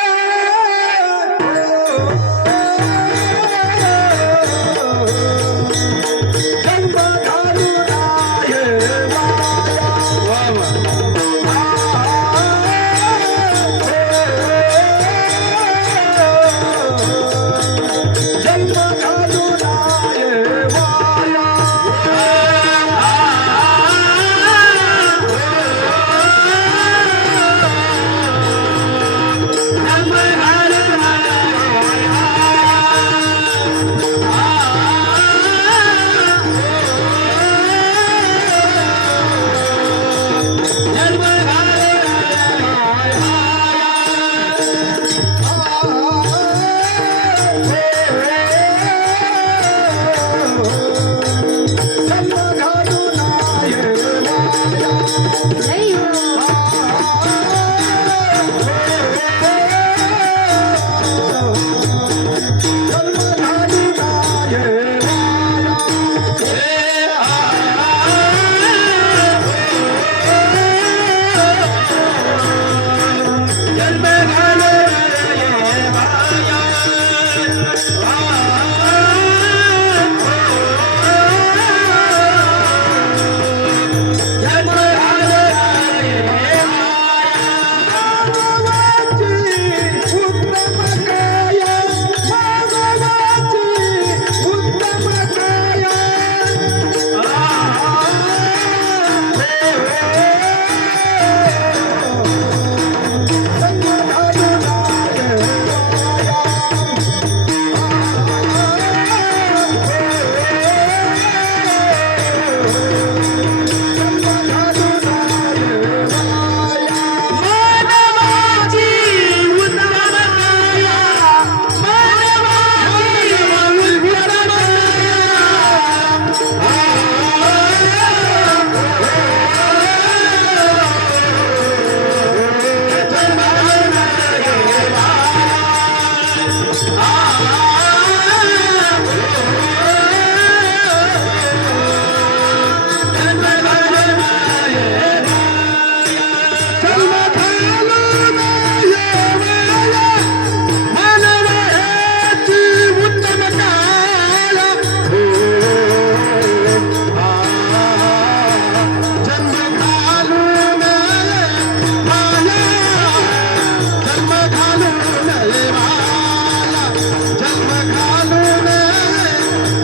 जन्म घालून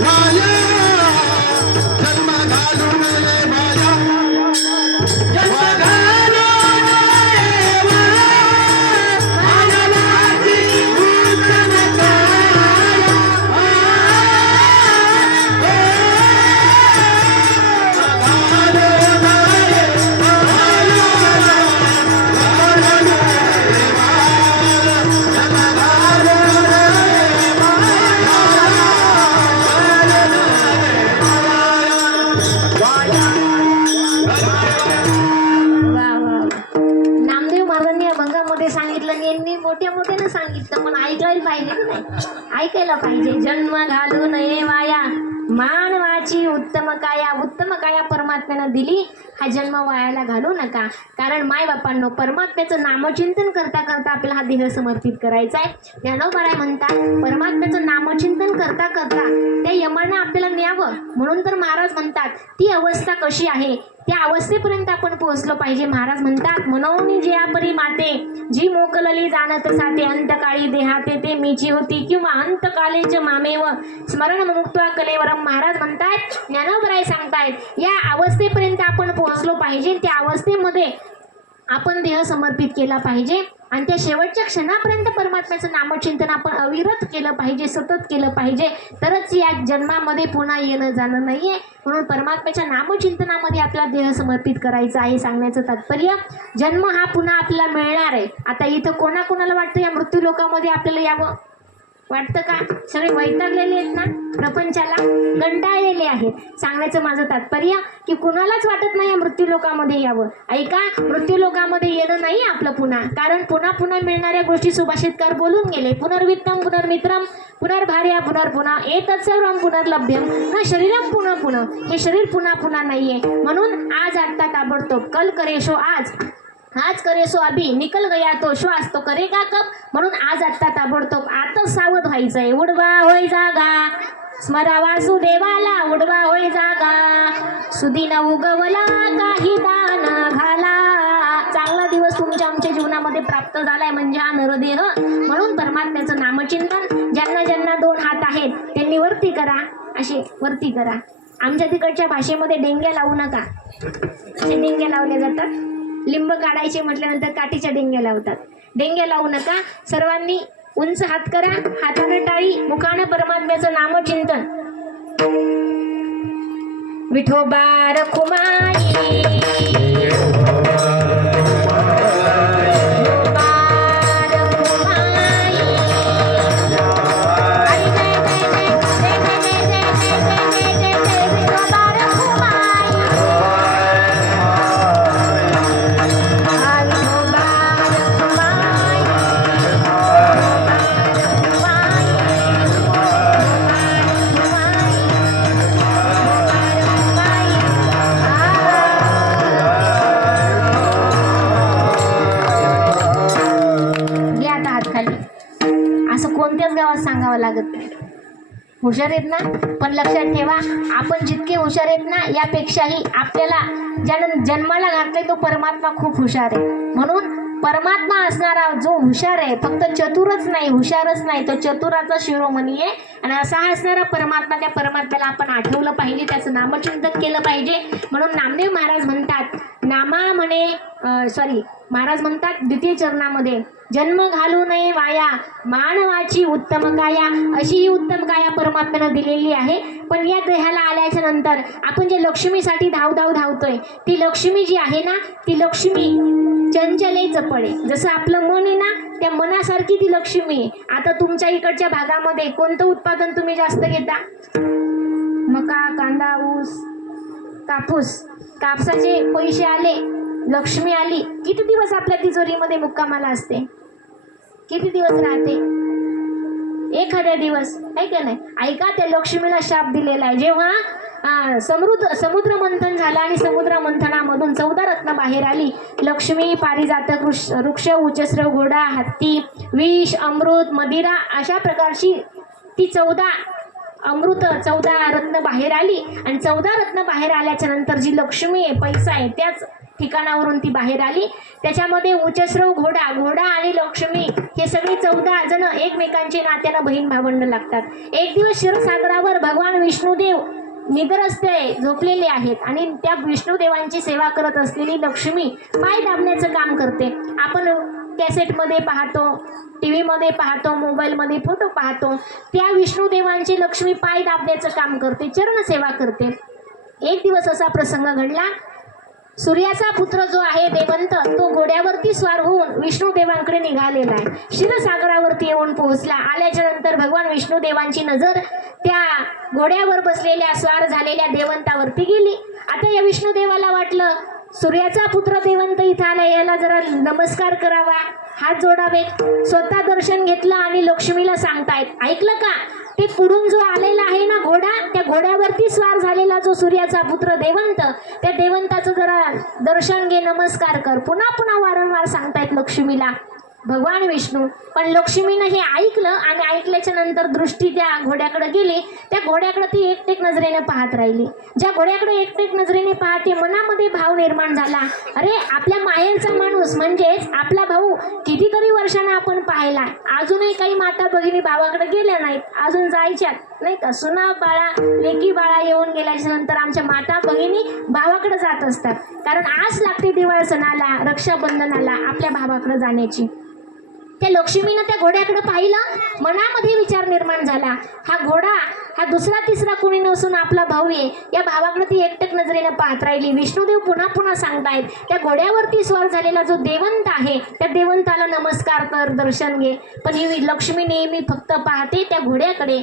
वाया, जन्म घालून वाया, जन्म घालून मानवाची उत्तम वा वा. नामदेव महाराजांनी अभंगामध्ये सांगितलं आणि यांनी मोठ्या मोठ्यानं सांगितलं, पण ऐकायला पाहिजे की नाही? ऐकायला पाहिजे. जन्म घालू नये वाया, मानवाची उत्तम काया. उत्तम काया परमात्म्यानं दिली, हा जन्म वायाला घालू नका. कारण माय बापांनो, परमात्म्याचं नामचिंतन करता करता आपल्याला हा देह समर्पित करायचा आहे. ज्ञानोबा म्हणतात, परमात्म्याचं नामचिंतन करता करता त्या यमानं आपल्याला न्यावं. म्हणून तर महाराज म्हणतात, ती अवस्था कशी आहे, त्या अवस्थेपर्यंत आपण पोहोचलो पाहिजे. महाराज म्हणतात, मनोनी जे परी माते, जी मोकलली जाणत साते, अंतकाळी देहाते ते मीची होती, किंवा अंतकालेच मामेव स्मरण मुक्त्वा कलेवरम. महाराज म्हणतात, ज्ञानोबराय सांगतायत, या अवस्थेपर्यंत आपण पोहोचलो पाहिजे. त्या अवस्थेमध्ये आपण देह समर्पित केला पाहिजे आणि त्या शेवटच्या क्षणापर्यंत परमात्म्याचं नामचिंतन आपण अविरत केलं पाहिजे, सतत केलं पाहिजे. तरच या जन्मामध्ये पुन्हा येणं जाणं नाहीये. म्हणून परमात्म्याच्या नामचिंतनामध्ये आपला देह समर्पित करायचा आहे. सांगण्याचं तात्पर्य, जन्म हा पुन्हा आपल्याला मिळणार आहे. आता इथं कोणाकोणाला वाटतं या मृत्यू लोकामध्ये आपल्याला यावं? वाटतं का? सगळे वैतागलेले आहेत ना, प्रपंचाला कंटाळलेले आहेत. सांगण्याचं माझं तात्पर्य की कुणालाच वाटत नाही या मृत्यू लोकामध्ये यावं. ऐका, मृत्यू लोकामध्ये येणं नाही आपलं पुन्हा. कारण पुन्हा पुन्हा मिळणाऱ्या गोष्टी सुभाषितकार बोलून गेले. पुनर्वित्तम पुनर्मित्रम पुनर्भार्या पुनर्पुन्हा एतत् सर्वं पुनर्लभ्यम ना शरीरम पुनः पुनः. हे शरीर पुन्हा पुन्हा नाहीये. म्हणून आज आत्ता ताबडतोब, कल करेशो आज करे सो अभी, निकल गया तो श्वास तो करेगा कब. म्हणून आज आत्ता ताबडतोब आताच सावध व्हायचंय. उडवा होय जागा, स्मरा वासुदेवाला, उडवा होय जागा, सुदिन उगवला काही दान घाला. चांगला दिवस तुमच्या आमच्या जीवनामध्ये प्राप्त झालाय म्हणजे हा नरदेह. म्हणून परमात्म्याचं नामचिंतन, ज्यांना ज्यांना 2 हात आहेत त्यांनी वरती करा, असे वरती करा. आमच्या तिकडच्या भाषेमध्ये डेंग्या लावू नका. असे डेंग्या लावले जातात. लिंब काढायचे म्हटल्यानंतर काठीच्या डेंग्या लावतात. डेंग्या लावू नका. सर्वांनी उंच हात करा, हाताने टाळी, मुखाने परमात्म्याचं नामचिंतन. विठोबा रखुमाई, कोणत्याच गावात सांगावं लागत नाही. हुशार आहेत ना, पण लक्षात ठेवा, आपण जितके हुशार आहेत ना, यापेक्षाही आपल्याला ज्यानं जन्माला घातलंय तो परमात्मा खूप हुशार आहे. म्हणून परमात्मा असणारा जो हुशार आहे, फक्त चतुरच नाही, हुशारच नाही, तो चतुराचा शिरोमणी आहे. आणि असा असणारा परमात्मा, त्या परमात्म्याला आपण आठवलं पाहिजे, त्याचं नामचिंतन केलं पाहिजे. म्हणून नामदेव महाराज म्हणतात, महाराज म्हणतात द्वितीय चरणामध्ये, जन्म घालू नये वाया, मानवाची उत्तम काया. अशी ही उत्तम काया परमात्म्यानं दिलेली आहे. पण या देहाला आल्याच्या नंतर आपण जे लक्ष्मीसाठी धावतोय, ती लक्ष्मी जी आहे ना, ती लक्ष्मी चंचले चपळे. जसं आपलं मन आहे ना, त्या मनासारखी ती लक्ष्मी आहे. आता तुमच्या इकडच्या भागामध्ये कोणतं उत्पादन तुम्ही जास्त घेता? मका, कांदा, ऊस, कापूस. कापसाचे पैसे आले, लक्ष्मी आली, किती दिवस आपल्या तिजोरीमध्ये मुक्कामाला असते? किती दिवस राहते? एखाद्या दिवस, आहे का नाही? ऐका, त्या लक्ष्मीला शाप दिलेला आहे. जेव्हा समुद्र मंथन झालं आणि समुद्र मंथनामधून 14 रत्न बाहेर आली. लक्ष्मी, पारिजातक वृक्ष, उच्चस्र, घोडा, हत्ती, विष, अमृत, मदिरा, अशा प्रकारची ती 14 रत्न बाहेर आली. आणि 14 रत्न बाहेर आल्याच्या नंतर जी लक्ष्मी आहे, पैसा आहे, ठिकाणावरून ती बाहेर आली. त्याच्यामध्ये उचस्रव घोडा आणि लक्ष्मी हे सगळे 14 जण एकमेकांचे नात्यानं बहीण भावंड लागतात. एक दिवस क्षीरसागरावर भगवान विष्णुदेव निद्रस्ते झोपलेले आहेत आणि त्या विष्णुदेवांची सेवा करत असलेली लक्ष्मी पाय दाबण्याचं काम करते. आपण कॅसेटमध्ये पाहतो, टीव्हीमध्ये पाहतो, मोबाईलमध्ये फोटो पाहतो. त्या विष्णुदेवांची लक्ष्मी पाय दाबण्याचं काम करते, चरण सेवा करते. एक दिवस असा प्रसंग घडला. सूर्याचा पुत्र जो आहे देवंत, तो घोड्यावरती स्वार होऊन विष्णुदेवांकडे निघालेला आहे. क्षीरसागरावरती येऊन पोहोचला. आल्याच्या नंतर भगवान विष्णुदेवांची नजर त्या घोड्यावर बसलेल्या स्वार झालेल्या देवंतावरती गेली. आता या विष्णुदेवाला वाटलं सूर्याचा पुत्र देवंत इथं आला, याला जरा नमस्कार करावा, हात जोडावेत. स्वतः दर्शन घेतलं आणि लक्ष्मीला सांगतायत, ऐकलं का, ते पुढून जो आलेला आहे ना घोडा, त्या घोड्यावरती स्वार झालेला जो सूर्याचा पुत्र देवंत, त्या देवंताचं जरा दर्शन घे, नमस्कार कर. पुन्हा पुन्हा वारंवार सांगतायत लक्ष्मीला भगवान विष्णू. पण लक्ष्मीनं हे ऐकलं आणि ऐकल्याच्या नंतर दृष्टी त्या घोड्याकडे गेली. त्या घोड्याकडे ती एकटेक नजरेने पाहत राहिली. ज्या घोड्याकडे एकटेक नजरेने पाहते, मनामध्ये भाव निर्माण झाला, अरे आपल्या माहेरचा माणूस म्हणजेच आपला भाऊ कितीतरी वर्षांना आपण पाहिला, अजूनही काही माता भगिनी भावाकडे गेल्या नाहीत, अजून जायच्यात नाही का. सुना बाळा लेकी बाळा येऊन गेल्याच्या नंतर आमच्या माता भगिनी भावाकडे जात असतात, कारण आस लागते दिवाळ सणाला, रक्षाबंधनाला आपल्या भावाकडे जाण्याची. त्या लक्ष्मीनं त्या घोड्याकडे पाहिलं, मनामध्ये विचार निर्माण झाला, हा घोडा हा दुसरा तिसरा कोणी नसून आपला भाऊ आहे. या भावाकडे ती एकटक नजरेनं पाहत राहिली. विष्णुदेव पुन्हा पुन्हा सांगतायत, त्या घोड्यावरती स्वार झालेला जो देवंत आहे, त्या देवंताला नमस्कार कर, दर्शन घे. पण ही लक्ष्मी नेहमी फक्त पाहते त्या घोड्याकडे.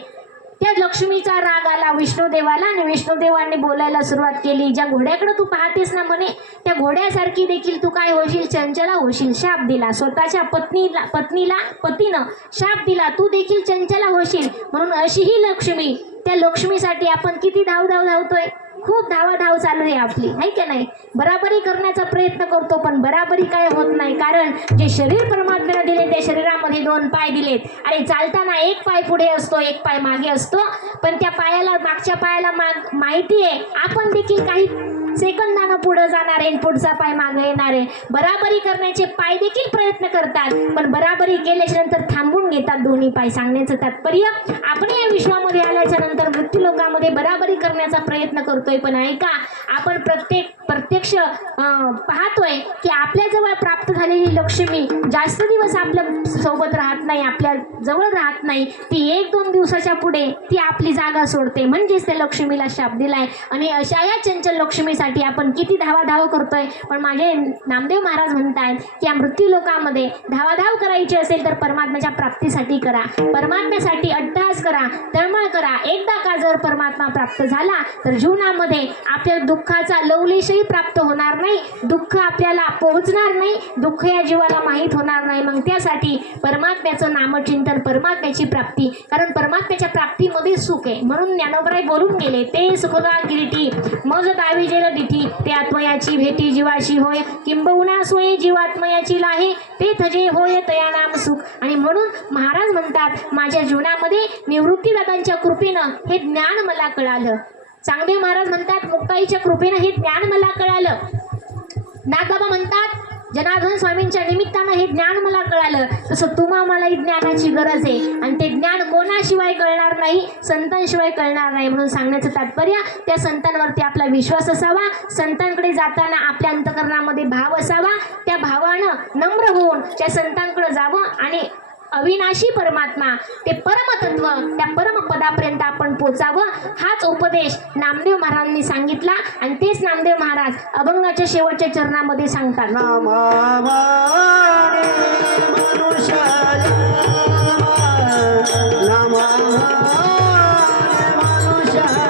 त्या लक्ष्मीचा राग आला विष्णुदेवाला आणि विष्णुदेवांनी बोलायला सुरुवात केली, ज्या घोड्याकडे तू पाहतेस ना म्हणे, त्या घोड्यासारखी देखील तू काय होशील, चंचला होशील. शाप दिला स्वतःच्या पतीनं शाप दिला, तू देखील चंचला होशील. म्हणून अशी ही लक्ष्मी, त्या लक्ष्मीसाठी आपण किती धावतोय, खूप धावाधाव चालू आहे आपली, आहे की नाही. बराबरी करण्याचा प्रयत्न करतो, पण बराबरी काय होत नाही. कारण जे शरीर परमात्म्याने दिले, त्या शरीरामध्ये 2 पाय दिलेत. अरे चालताना एक पाय पुढे असतो, एक पाय मागे असतो, पण त्या पायाला, मागच्या पायाला माहिती आहे आपण देखील काही सेकंदानं पुढे जाणार आहे, पुढचा पाय मागे येणार आहे. बराबरी करण्याचे पाय देखील प्रयत्न करतात, पण बराबरी केल्याच्या नंतर थांबून घेतात दोन्ही पाय. सांगण्याचं तात्पर्य, आपण या विश्वामध्ये आल्याच्या नंतर मृत्यू लोकामध्ये बराबरी करण्याचा प्रयत्न करतोय, पण ऐका, आपण प्रत्यक्ष पाहतोय की आपल्या जवळ प्राप्त झालेली लक्ष्मी जास्त दिवस आपल्या सोबत राहत नाही, आपल्या जवळ राहत नाही. ती 1-2 दिवसाच्या पुढे ती आपली जागा सोडते. म्हणजेच त्या लक्ष्मीला शाप दिलाय. आणि अशा या चंचल लक्ष्मीसाठी आपण किती धावाधाव करतोय. पण माझे नामदेव महाराज म्हणतायत की या मृत्यू लोकामध्ये धावाधाव करायची असेल तर परमात्म्याच्या प्राप्तीसाठी करा, परमात्म्यासाठी अट्टहास करा, तळमळ करा. एकदा का जर परमात्मा प्राप्त झाला तर जीवनामध्ये आपल्या दुःखाचा लवलेशही प्राप्त होणार नाही, दुःख आपल्याला पोहोचणार नाही, दुःख या जीवाला माहीत होणार नाही. मग त्यासाठी परमात्म्याचं नामचिंतन, परमात्म्याची प्राप्ती, कारण परमात्म्याच्या प्राप्तीमध्ये सुख आहे. म्हणून ज्ञानोबराय बोलून गेले, ते सुखदा किरीटी मज दावी जेल दिठी, ते आत्मयाची भेटी जीवाशी होय, किंबहुना सोय जीवात्मयाची लाहे, ते थजे होय तया नाम सुख. आणि म्हणून महाराज म्हणतात, माझ्या जीवनामध्ये निवृत्तीदादांच्या कृपेनं हे ज्ञान मला कळालं. चांगदेव महाराज म्हणतात, मुक्ताईच्या कृपेनं हे ज्ञान मला कळालं. नागबाबा म्हणतात, जनार्दन स्वामींच्या निमित्तानं हे ज्ञान मला कळालं. तसं तुम्हाला ही ज्ञानाची गरज आहे, आणि ते ज्ञान कोणाशिवाय कळणार नाही, संतांशिवाय कळणार नाही. म्हणून सांगण्याचं तात्पर्य, त्या संतांवरती आपला विश्वास असावा, संतांकडे जाताना आपल्या अंतकरणामध्ये भाव असावा, त्या भावानं नम्र होऊन त्या संतांकडे जावं आणि अविनाशी परमात्मा, ते परमतत्व, त्या परमपदापर्यंत आपण पोचावं. हाच उपदेश नामदेव महाराजांनी सांगितला. आणि तेच नामदेव महाराज अभंगाच्या शेवटच्या चरणामध्ये सांगतात, नामावाणी मनुष्याला, नामावाणी मनुष्याला,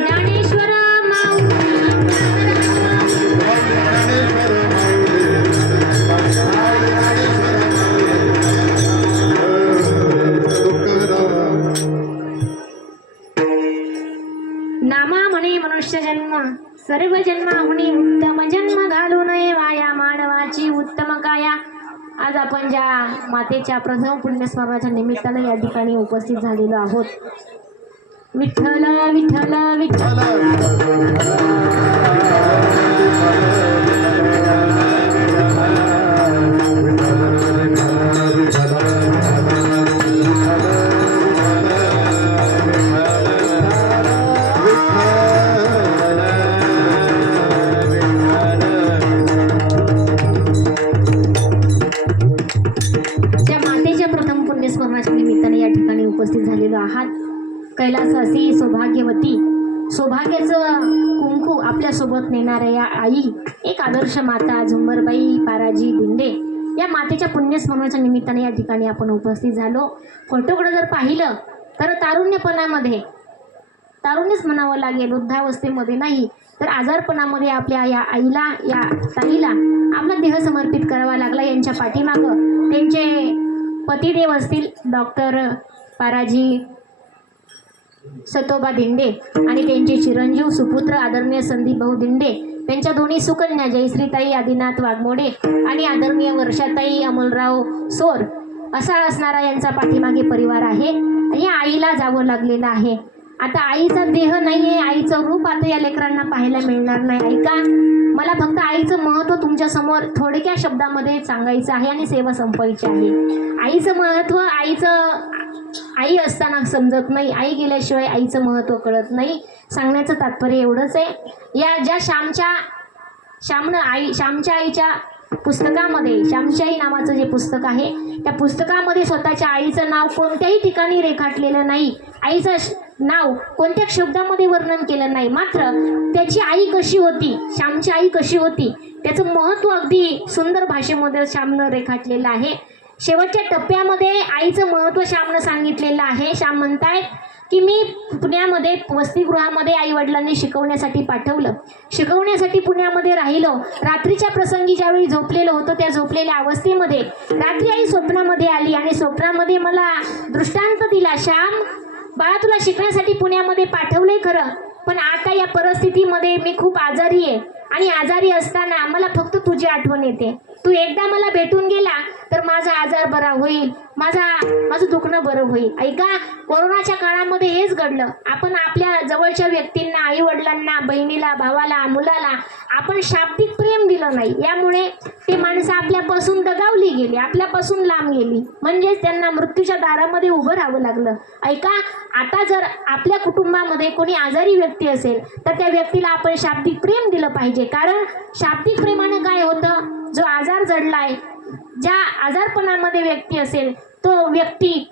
ज्ञानेश्वर नामा म्हणे मनुष्य जन्म सर्व जन्माहुनी उत्तम जन्म घालू नये वाया मानवाची उत्तम काया. आज आपण ज्या मातेच्या प्रथम पुण्यस्मरणाच्या निमित्तानं या ठिकाणी उपस्थित झालेलो आहोत. विठ्ठल विठ्ठल विठ्ठल ज्या मातेच्या प्रथम पुण्यस्मरणाच्या निमित्ताने या ठिकाणी उपस्थित झालेलो आहात. कैलासासी सौभाग्यवती सौभाग्याचं कुंकू आपल्यासोबत नेणाऱ्या या आई, एक आदर्श माता झुंबरबाई पाराजी दिंडे या मातेच्या पुण्यस्मरणाच्या निमित्ताने या ठिकाणी आपण उपस्थित झालो. फोटोकडे जर पाहिलं तर तारुण्यच म्हणावं लागेल, वृद्धावस्थेमध्ये नाही तर आजारपणामध्ये आपल्या या आईला या ताईला आपला देह समर्पित करावा लागला. यांच्या पाठीमागं त्यांचे पतिदेव असतील डॉक्टर पाराजी सतोबा दिंडे आणि त्यांचे चिरंजीव सुपुत्र आदरणीय संदीप भाऊ दिंडे, त्यांच्या दोन्ही सुकन्या जयश्रीताई आदिनाथ वाघमोडे आणि आदरणीय वर्षाताई अमोलराव सोर असा असणारा यांचा पाठीमागे परिवार आहे. या आईला जावं लागलेलं आहे. आता आईचा देह नाही आहे, आईचं रूप आता या लेकरांना पाहायला मिळणार नाही. ऐका, मला फक्त आईचं महत्त्व तुमच्या समोर थोडक्या शब्दामध्ये सांगायचं आहे आणि सेवा संपवायची आहे. आईचं महत्त्व आई असताना समजत नाही, आई गेल्याशिवाय आईचं महत्त्व कळत नाही. सांगण्याचं तात्पर्य एवढंच आहे. या ज्या श्यामच्या आईच्या पुस्तकामध्ये, श्यामची आई नावाचं जे पुस्तक आहे त्या पुस्तकामध्ये स्वतःच्या आईचं नाव कोणत्याही ठिकाणी रेखाटलेलं नाही, आईचं नाव कोणत्या शब्दामध्ये वर्णन केलं नाही. मात्र त्याची आई कशी होती, श्यामची आई कशी होती, त्याचं महत्त्व अगदी सुंदर भाषेमध्ये श्यामनं रेखाटलेलं आहे. शेवटच्या टप्प्यामध्ये आईचं महत्त्व श्यामनं सांगितलेलं आहे. श्याम म्हणतायत की मी पुण्यामध्ये वसतिगृहामध्ये आईवडिलांनी शिकवण्यासाठी पाठवलं, शिकवण्यासाठी पुण्यामध्ये राहिलो. रात्रीच्या प्रसंगी ज्यावेळी झोपलेलं होतं त्या झोपलेल्या अवस्थेमध्ये रात्री आई स्वप्नामध्ये आली आणि स्वप्नामध्ये मला दृष्टांत दिला, श्याम बाळा तुला शिकण्यासाठी पुण्यामध्ये पाठवलंय खरं, पण आता या परिस्थितीमध्ये मी खूप आजारी आहे आणि आजारी असताना मला फक्त तुझी आठवण येते. तू एकदा मला भेटून गेला तर माझा आजार बरा होईल, माझं दुखणं बरं होईल. ऐका, कोरोनाच्या काळामध्ये हेच घडलं. आपण आपल्या जवळच्या व्यक्तींना, आई वडिलांना, बहिणीला, भावाला, मुलाला आपण शाब्दिक प्रेम दिलं नाही. यामुळे ते माणसं आपल्यापासून दगावली गेली, आपल्यापासून लांब गेली, म्हणजेच त्यांना मृत्यूच्या दारामध्ये उभं राहावं लागलं. ऐका, आता जर आपल्या कुटुंबामध्ये कोणी आजारी व्यक्ती असेल तर त्या व्यक्तीला आपण शाब्दिक प्रेम दिलं पाहिजे. कारण शाब्दिक प्रेमानं काय होतं, जो आजार जडलाय, ज्या आजारपणामध्ये व्यक्ती असेल तो व्यक्ती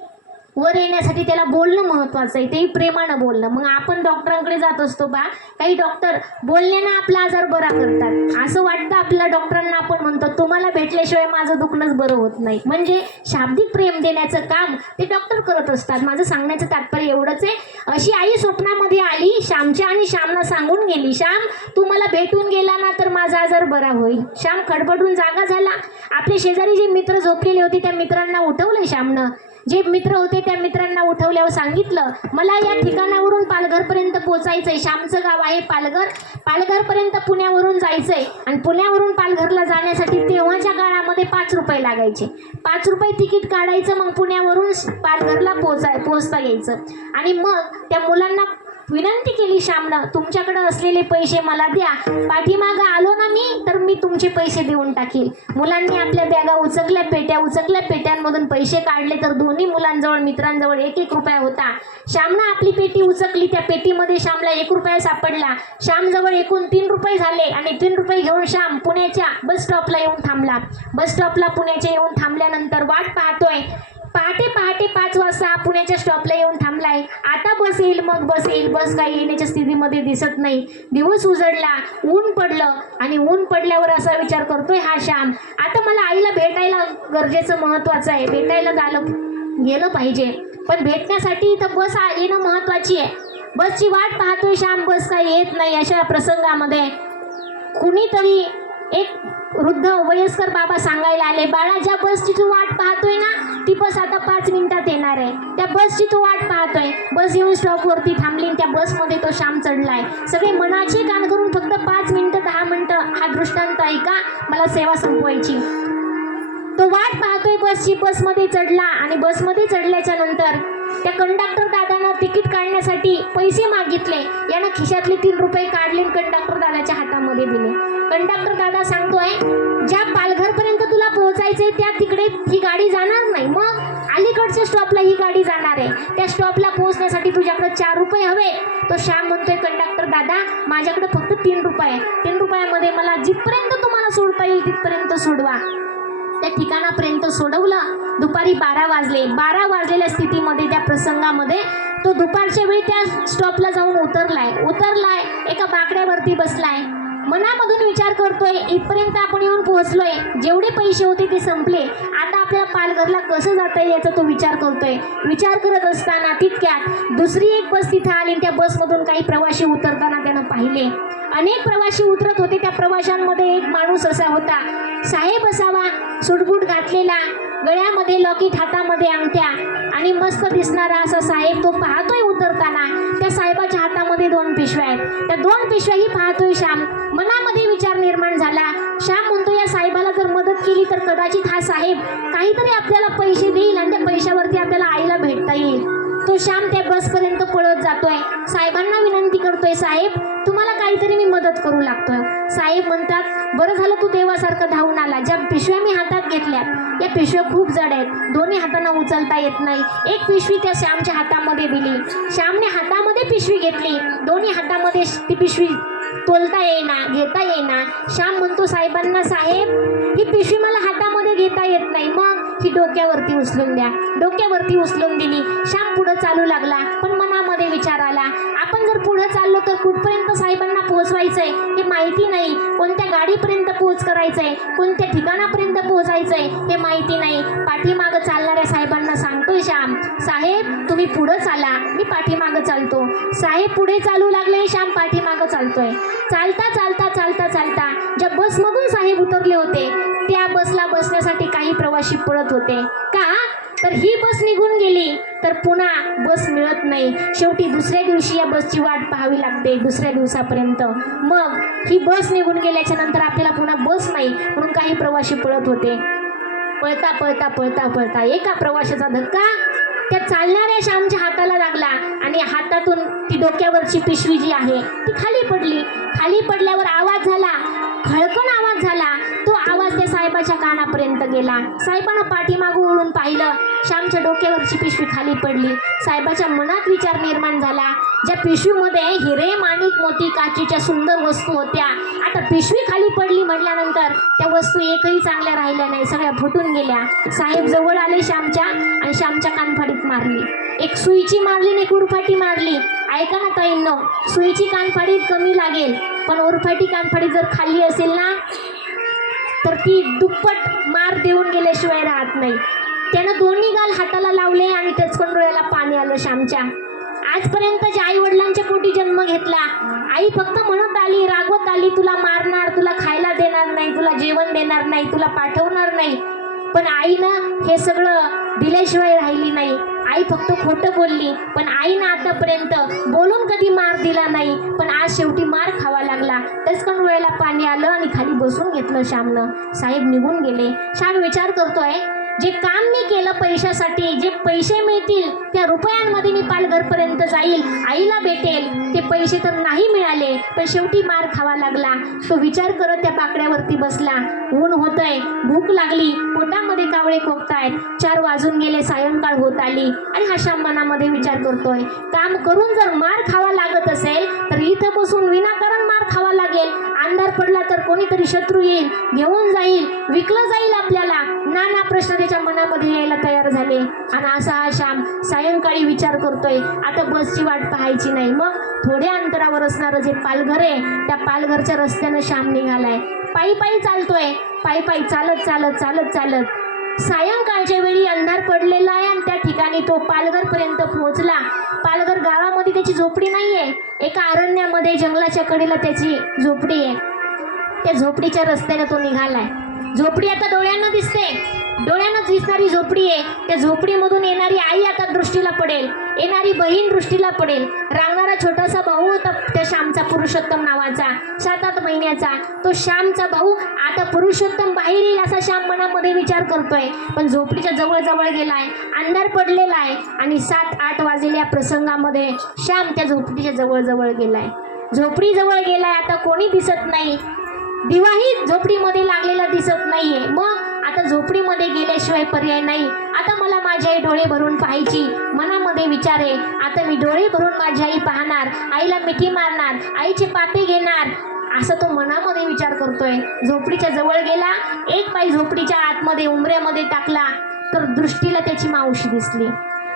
वर येण्यासाठी त्याला बोलणं महत्त्वाचं आहे, तेही प्रेमानं बोलणं. मग आपण डॉक्टरांकडे जात असतो बा, काही डॉक्टर बोलण्यानं आपला आजार बरा करतात. असं वाटतं आपल्या डॉक्टरांना, आपण म्हणतो तुम्हाला भेटल्याशिवाय माझं दुखणंच बरं होत नाही. म्हणजे शाब्दिक प्रेम देण्याचं काम ते डॉक्टर करत असतात. माझं सांगण्याचं तात्पर्य एवढंच आहे. अशी आई स्वप्नामध्ये आली श्यामच्या आणि श्यामला सांगून गेली, श्याम तू मला भेटून गेला ना तर माझा आजार बरा होईल. श्याम खडबडून जागा झाला. आपले शेजारी जे मित्र झोपलेले होते त्या मित्रांना उठवलंय श्यामनं. जे मित्र होते त्या मित्रांना उठवल्यावर सांगितलं, मला या ठिकाणावरून पालघरपर्यंत पोचायचंय. श्यामचं गाव आहे पालघर. पालघरपर्यंत पुण्यावरून जायचंय आणि पुण्यावरून पालघरला जाण्यासाठी तेव्हाच्या काळामध्ये 5 रुपये लागायचे. 5 रुपये तिकीट काढायचं, मग पुण्यावरून पालघरला पोहोचता यायचं. आणि मग त्या मुलांना विनंती केली श्यामनं, तुमच्याकडे असलेले पैसे मला द्या, पाठीमागं आलो ना मी तर मी तुमचे पैसे देऊन टाकील. मुलांनी आपल्या बॅगा उचकल्या, पेट्यांमधून पैसे काढले तर दोन्ही मुलांजवळ मित्रांजवळ 1-1 रुपया होता. श्यामनं आपली पेटी उचकली, त्या पेटीमध्ये श्यामला 1 रुपया सापडला. श्यामजवळ एकूण 3 रुपये झाले आणि 3 रुपये घेऊन श्याम पुण्याच्या बस स्टॉपला येऊन थांबला. बस स्टॉपला पुण्याच्या येऊन थांबल्यानंतर वाट पाहतोय. पहाटे 5 वाजता पुण्याच्या स्टॉपला येऊन थांबलाय. आता बस येईल, मग बस येईल. बस काही येण्याच्या स्थितीमध्ये दिसत नाही. दिवस उजडला, ऊन पडलं आणि ऊन पडल्यावर असा विचार करतोय हा श्याम, आता मला आईला भेटायला गरजेचं महत्वाचं आहे, भेटायला गेलं पाहिजे. पण भेटण्यासाठी इथं बस येणं महत्वाची आहे. बसची वाट पाहतोय श्याम, बस काही येत नाही. अशा प्रसंगामध्ये कुणीतरी एक वृद्ध वयस्कर बाबा सांगायला आले, बाळा ज्या बसची तू वाट पाहतोय ना ती बस आता 5 मिनिटात येणार आहे. त्या बसची तू वाट पाहतोय. बस येऊन स्टॉपवरती थांबली. त्या बसमध्ये तो श्याम चढलाय. सगळे मनाचे कान करून फक्त 5 मिनिटं 10 मिनिटं हा दृष्टांत ऐका, मला सेवा संपवायची. तो वाट पाहतोय बसची. बसमध्ये चढला आणि बसमध्ये चढल्याच्या नंतर त्या कंडक्टर दादानं तिकीट काढण्यासाठी पैसे मागितले. यानं खिशातले 3 रुपये काढले, कंडक्टर दादाच्या हातामध्ये दिले. कंडक्टर दादा सांगतोय, ज्या पालघरपर्यंत तुला पोहोचायचंय त्या तिकडे ही गाडी जाणार नाही, मग अलीकडच्या स्टॉपला ही गाडी जाणार आहे. त्या स्टॉपला पोहोचण्यासाठी तुझ्याकडे 4 रुपये हवे. तो श्याम म्हणतोय, कंडक्टर दादा माझ्याकडे फक्त 3 रुपये. 3 रुपयामध्ये मला जिथपर्यंत तुम्हाला सोडता येईल तिथपर्यंत सोडवा. त्या ठिकाणापर्यंत सोडवलं. दुपारी 12 वाजले. 12 वाजलेल्या स्थितीमध्ये त्या प्रसंगामध्ये तो दुपारच्या वेळी त्या स्टॉपला जाऊन उतरलाय. एका बाकड्यावरती बसलाय. मनामधून विचार करतोय, इथपर्यंत आपण येऊन पोहोचलोय, जेवढे पैसे होते ते संपले, आता आपल्याला पालघरला कसं जाता येईल याचा तो विचार करतोय. विचार करत असताना तितक्यात दुसरी एक बस तिथं आली. त्या बसमधून काही प्रवासी उतरताना त्यानं पाहिले. अनेक प्रवासी उतरत होते. त्या प्रवाशांमध्ये एक माणूस असा होता, साहेब असावा, सूटबूट घातलेला, गळ्यामध्ये लॉकेट, हातामध्ये अंगठ्या आणि मस्त दिसणारा असा साहेब तो पाहतोय उतरताना. त्या साहेबाच्या हातामध्ये 2 पिशव्या आहेत. त्या 2 पिशव्याही पाहतोय श्याम. मनामध्ये विचार निर्माण झाला. श्याम म्हणतो, या साहेबाला जर मदत केली तर कदाचित हा साहेब काहीतरी आपल्याला पैसे देईल आणि त्या पैशावरती आपल्याला आईला भेटता येईल. तो श्याम त्या बसपर्यंत पळत जातोय. साहेबांना विनंती करतोय, साहेब तुम्हाला काहीतरी मी मदत करू लागतोय. साहेब म्हणतात, बरं झालं तू देवासारखं धावून आला. ज्या पिशव्या मी हातात घेतल्यात या पिशव्या खूप जड आहेत, दोन्ही हातांना उचलता येत नाही. एक पिशवी त्या श्यामच्या हातामध्ये दिली. श्यामने हातामध्ये पिशवी घेतली. दोन्ही हातामध्ये ती पिशवी तोलता येईना, घेता येईना. श्याम म्हणतो साहेबांना, साहेब ही पिशवी मला हातामध्ये घेता येत नाही, मग ही डोक्यावरती उचलून द्या. डोक्यावरती उचलून दिली. श्याम पुढं चालू लागला. पण मनामध्ये विचार आला, आपण जर पुढं चाललो तर कुठपर्यंत साहेबांना पोहोचवायचंय हे माहिती नाही, कोणत्या गाडीपर्यंत पोहोच करायचंय, कोणत्या ठिकाणापर्यंत पोहोचायचंय हे माहिती नाही. पाठीमागं चालणाऱ्या साहेबांना सांगतोय श्याम, साहेब तुम्ही पुढं चाला, मी पाठीमागं चालतो. साहेब पुढे चालू लागले. श्याम पाठीमागं चालतोय. चालता चालता चालता चालता ज्या बसमधून साहेब उतरले होते त्या बसला बसण्यासाठी काही प्रवासी पळत होते. का तर ही बस निघून गेली तर पुन्हा बस मिळत नाही. शेवटी दुसऱ्या दिवशी या बसची वाट पाहावी लागते, दुसऱ्या दिवसापर्यंत. मग ही बस निघून गेल्याच्या नंतर आपल्याला पुन्हा बस नाही म्हणून काही प्रवासी पळत होते. पळता पळता पळता पळता एका प्रवाशाचा धक्का त्या चालणाऱ्या श्यामच्या हाताला लागला आणि हातातून ती डोक्यावरची पिशवी जी आहे ती खाली पडली. खाली पडल्यावर आवाज झाला, खळकण आवाज झाला. तो आवाज त्या साहेबाच्या कानापर्यंत गेला. साहेबानं पाठीमागं वळून पाहिलं, श्यामच्या डोक्यावरची पिशवी खाली पडली. साहेबाच्या मनात विचार निर्माण झाला, ज्या पिशवीमध्ये हिरे, माणिक, मोती, काचेच्या सुंदर वस्तू होत्या, आता पिशवी खाली पडली म्हटल्यानंतर त्या वस्तू एकही चांगल्या राहिल्या नाही, सगळ्या फुटून गेल्या. साहेब जवळ आले श्यामच्या आणि श्यामच्या कानफाडीत मारली. एक सुईची मारली आणि एक उरफाटी मारली. ऐका ना ताईंनो, सुईची कानफाडी कमी लागेल पण उरफाटी कानफाडी जर खाल्ली असेल ना तर ती दुप्पट मार देऊन गेल्याशिवाय राहत नाही. त्यानं दोन्ही गाल हाताला लावले आणि टचकन डोळ्याला पाणी आलं श्यामच्या. आजपर्यंत ज्या आई वडिलांच्या पोटी जन्म घेतला, आई फक्त म्हणत आली, रागवत आली, तुला मारणार, तुला खायला देणार नाही, तुला जेवण देणार नाही, तुला पाठवणार नाही. पण आईनं हे सगळं दिल्याशिवाय राहिली नाही. आई फक्त खोटं बोलली, पण आईनं आतापर्यंत बोलून कधी मार दिला नाही. पण आज शेवटी मार खावा लागला. टचकन डोळ्याला पाणी आलं आणि खाली बसून घेतलं श्यामनं. साहेब निघून गेले. श्याम विचार करतोय, जे काम मी केलं पैशासाठी, जे पैसे मिळतील त्या रुपयांमध्ये मी पालघरपर्यंत जाईल, आईला भेटेल. ते पैसे तर नाही मिळाले, पण शेवटी मार खावा लागला. तो विचार करत त्या बाकड्यावरती बसला. ऊन होतंय, भूक लागली, पोटामध्ये कावळे खोकतायत. 4 वाजून गेले, सायंकाळ होत आली. आणि हा श्याम मनामध्ये विचार करतोय, काम करून जर मार खावा लागत असेल तर इथं बसून विनाकारण मार खावा लागेल. अंधार पडला तर कोणीतरी शत्रू येईल, घेऊन जाईल, विकलं जाईल आपल्याला. नाना प्रश्न त्याच्या मनामध्ये यायला तयार झाले. आणि असा हा श्याम सायंकाळी विचार करतोय, आता बसची वाट पाहायची नाही. मग थोड्या अंतरावर असणारं जे पालघर आहे, त्या पालघरच्या रस्त्यानं श्याम निघालाय. पायी पायी चालतोय, पायी पायी चालत चालत चालत चालत सायंकाळच्या वेळी अंधार पडलेला आहे. आणि त्या ठिकाणी तो पालघरपर्यंत पोहोचला. पालघर गावामध्ये त्याची झोपडी नाहीये, एका अरण्यामध्ये जंगलाच्या कडेला त्याची झोपडी आहे. त्या झोपडीच्या रस्त्याने तो निघालाय. झोपडी आता डोळ्यांना दिसते, डोळ्यांना दिसणारी झोपडी आहे. त्या झोपडीमधून येणारी आई आता दृष्टीला पडेल, येणारी बहीण दृष्टीला पडेल. रांगणारा छोटासा भाऊ होता त्या श्यामचा, पुरुषोत्तम नावाचा, 7-8 महिन्याचा. तो श्यामचा भाऊ आता पुरुषोत्तम बाहेर येईल असा श्याम मनामध्ये विचार करतोय. पण झोपडीच्या जवळ जवळ गेलाय, अंधार पडलेला आहे. आणि 7-8 वाजलेल्या प्रसंगामध्ये श्याम त्या झोपडीच्या जवळ जवळ गेलाय. झोपडी जवळ गेलाय, आता कोणी दिसत नाही. दिवाही झोपडीमध्ये लागलेला दिसत नाहीये. मग आता झोपडीमध्ये गेल्याशिवाय पर्याय नाही. आता मला माझी आई डोळे भरून पाहायची. मनामध्ये विचार आहे, आता मी डोळे भरून माझी आई पाहणार, आईला मिठी मारणार, आईचे पापे घेणार, असं तो मनामध्ये विचार करतोय. झोपडीच्या जवळ गेला, एक पाय झोपडीच्या आतमध्ये उंबऱ्यामध्ये टाकला तर दृष्टीला त्याची मावशी दिसली.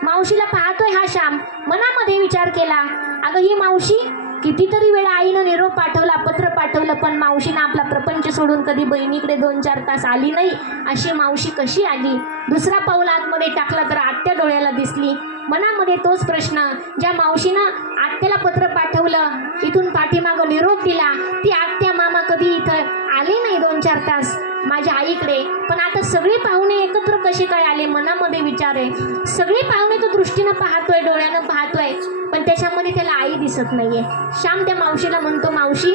मावशीला पाहतोय हा श्याम. मनामध्ये विचार केला, अगं ही मावशी, कितीतरी वेळा आईनं निरोप पाठवला, पत्र पाठवलं, पण मावशीनं आपला प्रपंच सोडून कधी बहिणीकडे 2-4 तास आली नाही. अशी मावशी कशी आली? दुसरा पाऊल आतमध्ये टाकला तर आत्या डोळ्याला दिसली. मनामध्ये तोच प्रश्न, ज्या मावशीनं आत्याला पत्र पाठवलं, इथून पाठीमागं निरोप दिला, ती आत्या मामा कधी इथं आले नाही 2-4 तास माझ्या आईकडे. पण आता सगळे पाहुणे एकत्र कसे काय आले? मनामध्ये विचार आहे. सगळे पाहुणे तो दृष्टीनं पाहतोय, डोळ्यानं पाहतोय, पण त्याच्यामध्ये त्याला आई दिसत नाहीये. श्याम त्या मावशीला म्हणतो, मावशी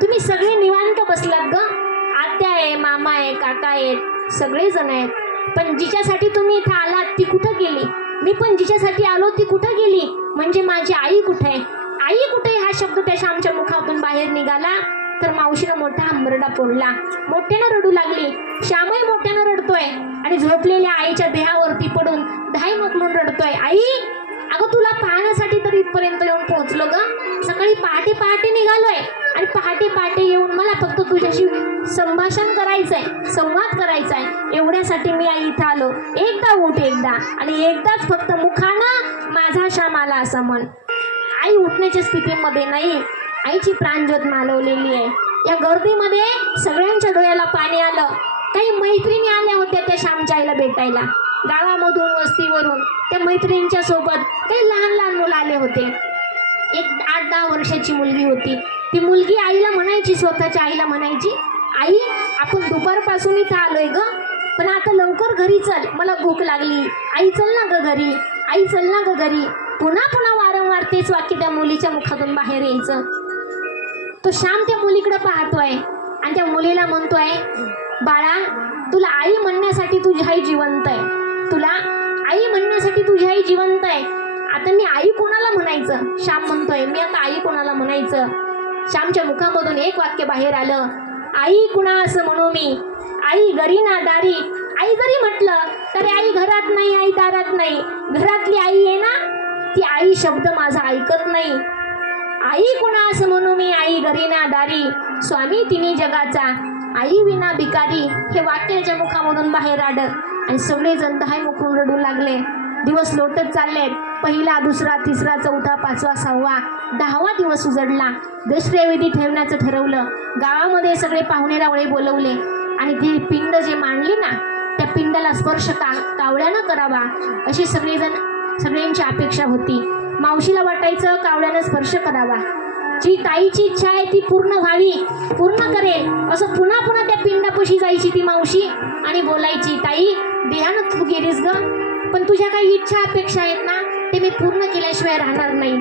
तुम्ही सगळे निवांत बसलात ग, आत्या आहे, मामा आहे, काका आहेत, सगळे जण आहेत, पण जिच्यासाठी तुम्ही इथं आलात ती कुठं गेली? मी पण जिच्यासाठी आलो ती कुठं गेली? म्हणजे माझी आई कुठे आहे? आई कुठे? हा शब्द त्या श्यामच्या मुखातून बाहेर निघाला तर मावशीनं मोठा हंबरडा फोडला, मोठ्यानं रडू लागली. श्यामही मोठ्यानं रडतोय आणि झोपलेल्या आईच्या देहावरती पडून धाय मकलून रडतोय. आई, अगं तुला पाहण्यासाठी तर इथपर्यंत येऊन पोहोचलो ग. सकाळी पहाटे पहाटे निघालोय आणि पहाटे पहाटे येऊन मला फक्त तुझ्याशी संभाषण करायचंय, संवाद करायचाय, एवढ्यासाठी मी आई इथं आलो. एकदा उठ, एकदा, आणि एकदाच फक्त मुखानं माझा श्याम आला असं म्हण. आई उठण्याच्या स्थितीमध्ये नाही. आईची प्राणज्योत मालवलेली आहे. या गर्दीमध्ये सगळ्यांच्या डोळ्याला पाणी आलं. काही मैत्रिणी आल्या होत्या त्या श्यामच्या आईला भेटायला, गावामधून, वस्तीवरून. त्या मैत्रिणींच्या सोबत काही लहान लहान मुलं आले होते. एक 8-10 वर्षाची मुलगी होती. ती मुलगी आईला म्हणायची, स्वतःच्या आईला म्हणायची, आई आपण दुपारपासून इथं आलोय ग, पण आता लवकर घरी चल, मला भूक लागली. आई चल ना ग घरी, आई चल ना ग घरी. पुन्हा पुन्हा वारंवार तेच वाक्य त्या मुलीच्या मुखातून बाहेर यायचं. तो श्याम त्या मुलीकडे पाहतोय आणि त्या मुलीला म्हणतोय, बाळा तुला आई म्हणण्यासाठी तुझी आई जिवंत आहे, तुला आई म्हणण्यासाठी तुझी आई जिवंत आहे. आता मी आई कोणाला म्हणायचं? श्याम म्हणतोय, मी आता आई कोणाला म्हणायचं? श्यामच्या मुखामधून एक वाक्य बाहेर आलं, आई कुणा असं म्हणू मी, आई घरी ना दारी. आई जरी म्हटलं तरी आई घरात नाही, आई दारात नाही. घरातली आई आहे ना, ती आई शब्द माझा ऐकत नाही. आई कुणा असं म्हणू मी, आई घरी ना दारी, स्वामी तिन्ही जगाचा, आई विना भिकारी. हे वाक्य त्याच्या मुखामधून बाहेर आलं आणि सगळेजण दहाय मुखून रडू लागले. दिवस लोटत चाललेत. 1, 2, 3, 4, 5, 6, 10वा दिवस उजडला. दशक्रियाविधी ठेवण्याचं ठरवलं. गावामध्ये सगळे पाहुणे रावळे बोलवले आणि ती पिंड जे मांडली ना, त्या पिंडाला स्पर्श कावळ्यानं करावा अशी सगळ्यांची अपेक्षा होती. मावशीला वाटायचं कावळ्यानं स्पर्श करावा, जी ताईची इच्छा आहे ती पूर्ण व्हावी, पूर्ण करेल असं पुन्हा पुन्हा त्या पिंडापाशी जायची ती मावशी आणि बोलायची, ताई देहानं तू गेलीस ग, पण तुझ्या काही इच्छा अपेक्षा आहेत ना ते मी पूर्ण केल्याशिवाय राहणार नाही.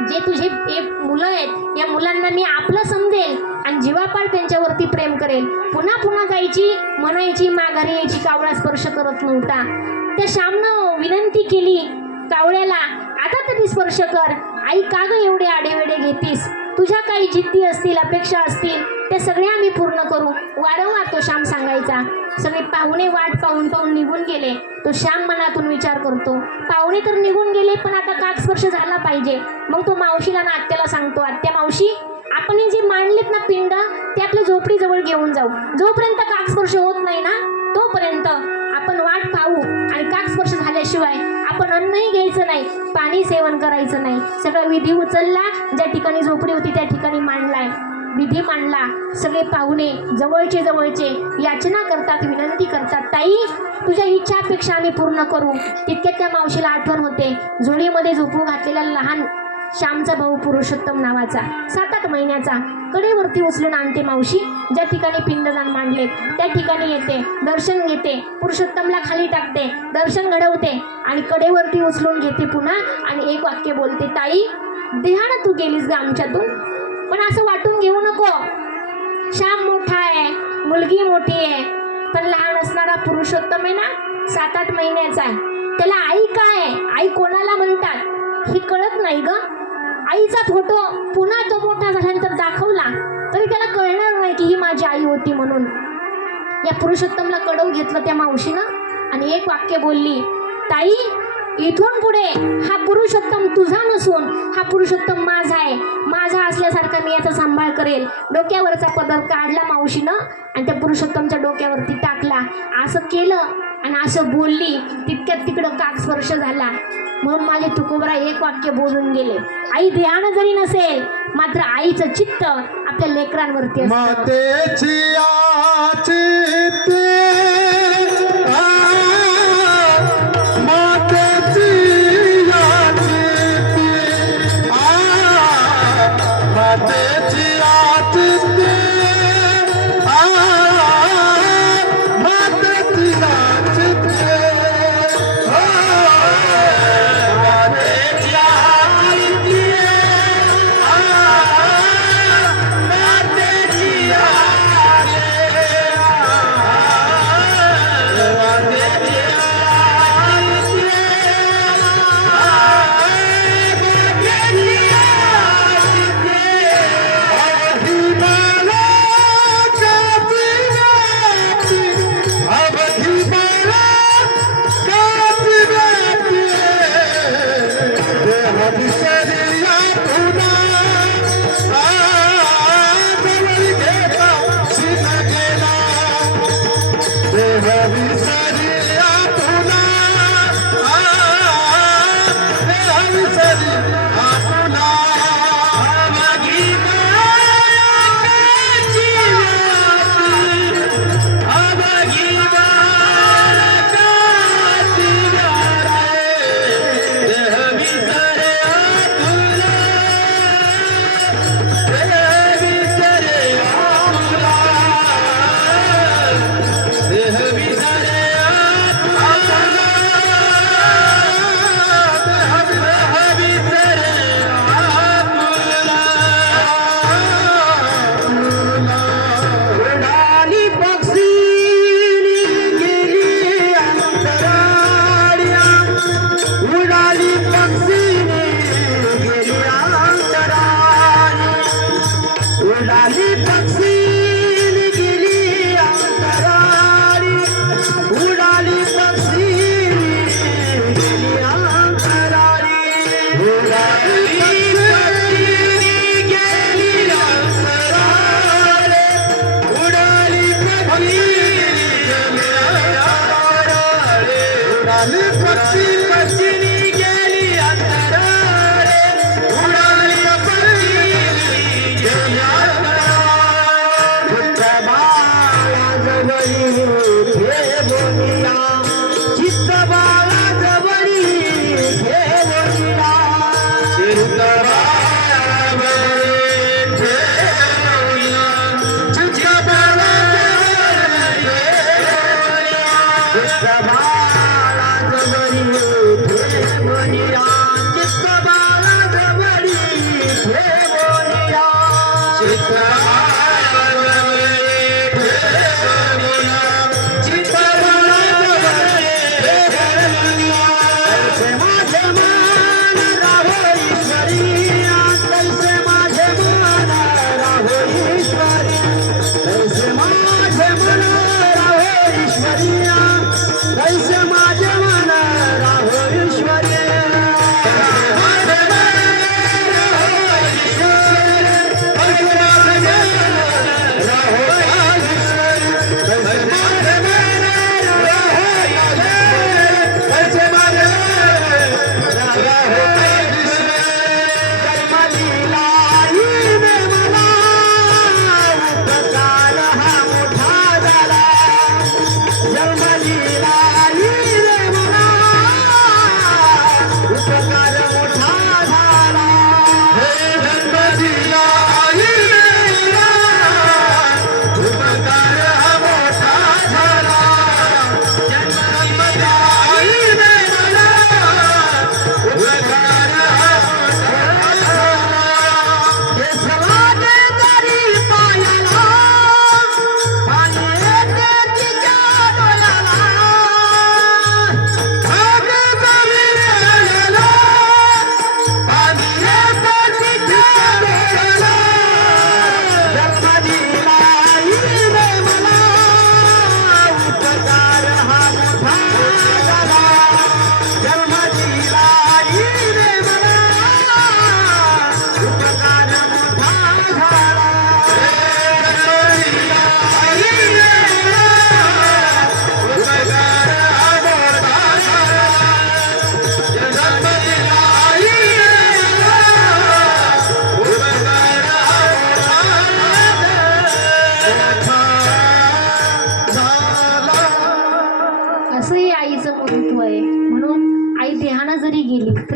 जे तुझे मुलं आहेत या मुलांना मी आपलं समजेल आणि जीवापाड त्यांच्यावरती प्रेम करेल. पुन्हा पुन्हा जायची म्हणायची माघारी यायची कावळा स्पर्श करत नव्हता. त्या श्यामनं विनंती केली कावळ्याला, आता तरी स्पर्श कर. आई का ग एवढे आडेवेडे घेतीस? तुझ्या काही जिद्दी असतील अपेक्षा असतील त्या सगळ्या मी पूर्ण करू. वारंवार तो श्याम सांगायचा. सगळे पाहुणे वाट पाहून पाहून निघून गेले. तो श्याम मनातून विचार करतो, पाहुणे तर निघून गेले पण आता काकस्पर्श झाला पाहिजे. मग तो मावशीला ना आत्याला सांगतो, आत्या मावशी आपण हे जे मांडलेत ना पिंड ते आपल्या झोपडीजवळ घेऊन जाऊ. जोपर्यंत काकस्पर्श होत नाही ना तोपर्यंत आपण वाट पाहू आणि काकस्पर्श झाल्याशिवाय आपण अन्नही घ्यायचं नाही, पाणी सेवन करायचं नाही. सगळं विधी उचलला, ज्या ठिकाणी झोपडी होती त्या ठिकाणी मांडलाय, विधी मांडला. सगळे पाहुणे जवळचे जवळचे याचना करतात, विनंती करतात, ताई तुझ्या इच्छा अपेक्षा आम्ही पूर्ण करू. तितक्यात त्या मावशीला आठवण होते झोळीमध्ये झोपू घातलेला लहान श्यामचा भाऊ पुरुषोत्तम नावाचा 7-8 महिन्याचा. कडेवरती उचलून आणते मावशी. ज्या ठिकाणी पिंडदान मांडले त्या ठिकाणी येते, दर्शन घेते, पुरुषोत्तमला खाली टाकते, दर्शन घडवते आणि कडेवरती उचलून घेते पुन्हा आणि एक वाक्य बोलते, ताई देहानं तू गेलीस ग आमच्यातून, पण असं वाटून घेऊ नको. श्याम मोठा आहे, मुलगी मोठी आहे, पण लहान असणारा पुरुषोत्तम आहे ना 7-8 महिन्याचा आहे. त्याला आई काय, आई कोणाला म्हणतात हे कळत नाही ग. आईचा फोटो पुन्हा तो मोठा झाल्यानंतर दाखवला तरी त्याला कळणार नाही की ही माझी आई होती म्हणून. या पुरुषोत्तमला कडव घेतलं त्या मावशीनं आणि एक वाक्य बोलली, ताई इथून पुढे हा पुरुषोत्तम तुझा नसून हा पुरुषोत्तम माझा आहे. माझा असल्यासारखा मी याचा सांभाळ करेल. डोक्यावरचा पदर काढला मावशीनं आणि त्या पुरुषोत्तमच्या डोक्यावरती टाकला. असं केलं आणि असं बोलली. तितक्यात तिकडं काकस्पर्श झाला. म्हणून माझे तुकोबरा एक वाक्य बोलून गेले, आई ध्यान जरी नसेल मात्र आईचं चित्त आपल्या लेकरांवरती असतं. मातेची चित्ते मातेची चित्ते मातेची चित्ते मातेची चित्ते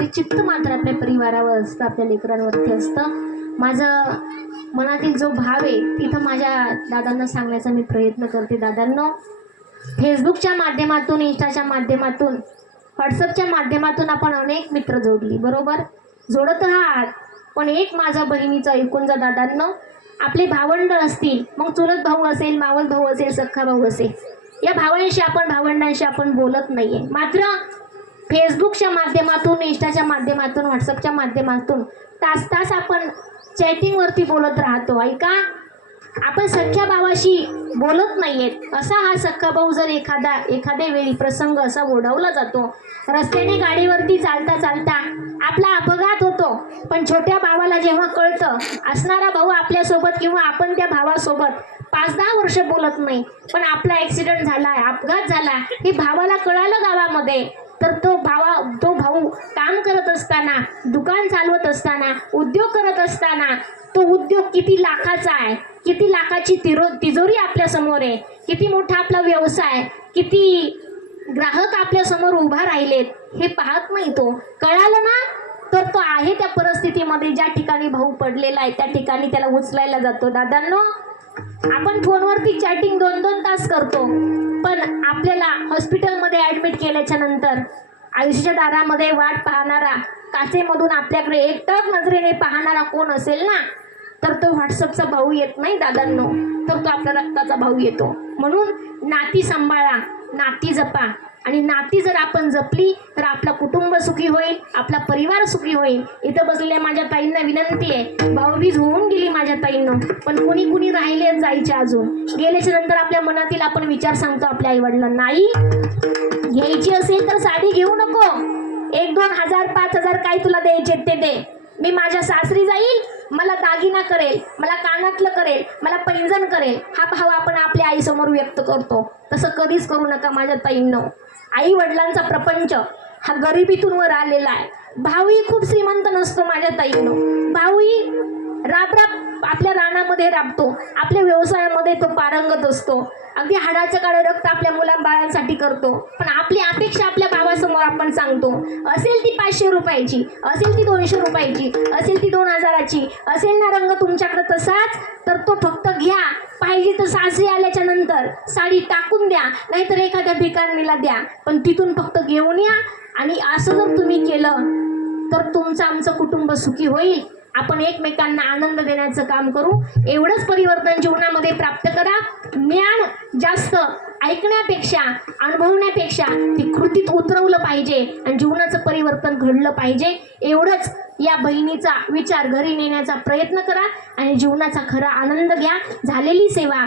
तरी चित्त मात्र आपल्या परिवारावर असतं, आपल्या लेकरांवरती असतं. माझं मनातील जो भाव आहे तिथं माझ्या दादांना सांगण्याचा मी प्रयत्न करते. दादांनो, फेसबुकच्या माध्यमातून, इंस्टाच्या माध्यमातून, व्हॉट्सअपच्या माध्यमातून आपण अनेक मित्र जोडली, बरोबर जोडत आहात. पण एक माझ्या बहिणीचं ऐकून जा दादांनो, आपले भावंड असतील, मग चुलत भाऊ असेल, मावस भाऊ असेल, सख्खा भाऊ असेल, या भावांशी आपण, भावंडांशी आपण बोलत नाहीये. मात्र फेसबुकच्या माध्यमातून, इंस्टाच्या माध्यमातून, व्हॉट्सअपच्या माध्यमातून तास तास आपण चॅटिंगवरती बोलत राहतो. ऐका, आपण सख्ख्या भावाशी बोलत नाहीयेत. असा हा सख्खा भाऊ जर एखाद्या वेळी प्रसंग असा ओढवला जातो, रस्त्याने गाडीवरती चालता चालता आपला अपघात होतो, पण छोट्या भावाला जेव्हा कळतं, असणारा भाऊ आपल्यासोबत किंवा आपण त्या भावासोबत 5-10 वर्ष बोलत नाही, पण आपला ॲक्सिडेंट झाला, अपघात झाला, हे भावाला कळालं गावामध्ये, तर तो भाऊ काम करत असताना, दुकान चालवत असताना, उद्योग करत असताना, तो उद्योग किती लाखाचा आहे, किती लाखाची तिजोरी आपल्यासमोर आहे, किती मोठा आपला व्यवसाय, किती ग्राहक आपल्यासमोर उभा राहिलेत, हे पाहत नाही. तो कळालं ना, तर तो आहे त्या परिस्थितीमध्ये, ज्या ठिकाणी भाऊ पडलेला आहे त्या ठिकाणी त्याला उचलायला जातो. दादांनो, आपण फोनवरती चॅटिंग 2-2 तास करतो, पण आपल्याला हॉस्पिटलमध्ये ॲडमिट केल्याच्या नंतर आयुष्याच्या दारामध्ये वाट पाहणारा, काचेमधून आपल्याकडे एकटक नजरेने पाहणारा कोण असेल ना, तर तो व्हॉट्सअपचा भाऊ येत नाही दादांनो, तर तो आपल्या रक्ताचा भाऊ येतो. म्हणून नाती सांभाळा, नाती जपा, आणि नाती जर आपण जपली तर आपला कुटुंब सुखी होईल, आपला परिवार सुखी होईल. इथं बसलेल्या माझ्या ताईंना विनंती आहे, भाऊबीज होऊन गेली माझ्या ताईंनो, पण कुणी राहिले जायचे, अजून गेल्याच्या नंतर आपल्या मनातील आपण विचार सांगतो आपल्या आईवडिलांना, नाही घ्यायची असेल तर साडी घेऊ नको, 1-2 हजार 5 हजार काय तुला द्यायचे ते दे, मी माझ्या सासरी जाईल, मला दागिना करेल, मला कानातलं करेल, मला पैंजण करेल, हा भाव आपण आपल्या आईसमोर व्यक्त करतो. तसं कधीच करू नका माझ्या ताईंनो. आई वडिलांचा प्रपंच हा गरिबीतून वर आलेला आहे. भाऊही खूप श्रीमंत नसतो माझ्या ताईंनो, भाऊही राब आपल्या रानामध्ये राबतो, आपल्या व्यवसायामध्ये तो पारंगत असतो, अगदी हाडाचं काळं रक्त आपल्या मुलांबाळांसाठी करतो, पण आपली अपेक्षा आपल्या भावासमोर आपण सांगतो. असेल ती 500 रुपयाची, असेल ती 200 रुपयाची, असेल ती 2000ची, असेल ना रंग तुमच्याकडे तसाच, तर तो फक्त घ्या, पाहिजे तर सासरी आल्याच्या नंतर साडी टाकून द्या, नाहीतर एखाद्या भिकारणीला द्या, पण तिथून फक्त घेऊन या. आणि असं जर तुम्ही केलं तर तुमचं आमचं कुटुंब सुखी होईल. आपण एकमेकांना आनंद देण्याचं काम करू. एवढंच परिवर्तन जीवनामध्ये प्राप्त करा. ज्ञान जास्त ऐकण्यापेक्षा, अनुभवण्यापेक्षा ती कृतीत उतरवलं पाहिजे आणि जीवनाचं परिवर्तन घडलं पाहिजे. एवढंच या बहिणीचा विचार घरी नेण्याचा प्रयत्न करा आणि जीवनाचा खरा आनंद घ्या. झालेली सेवा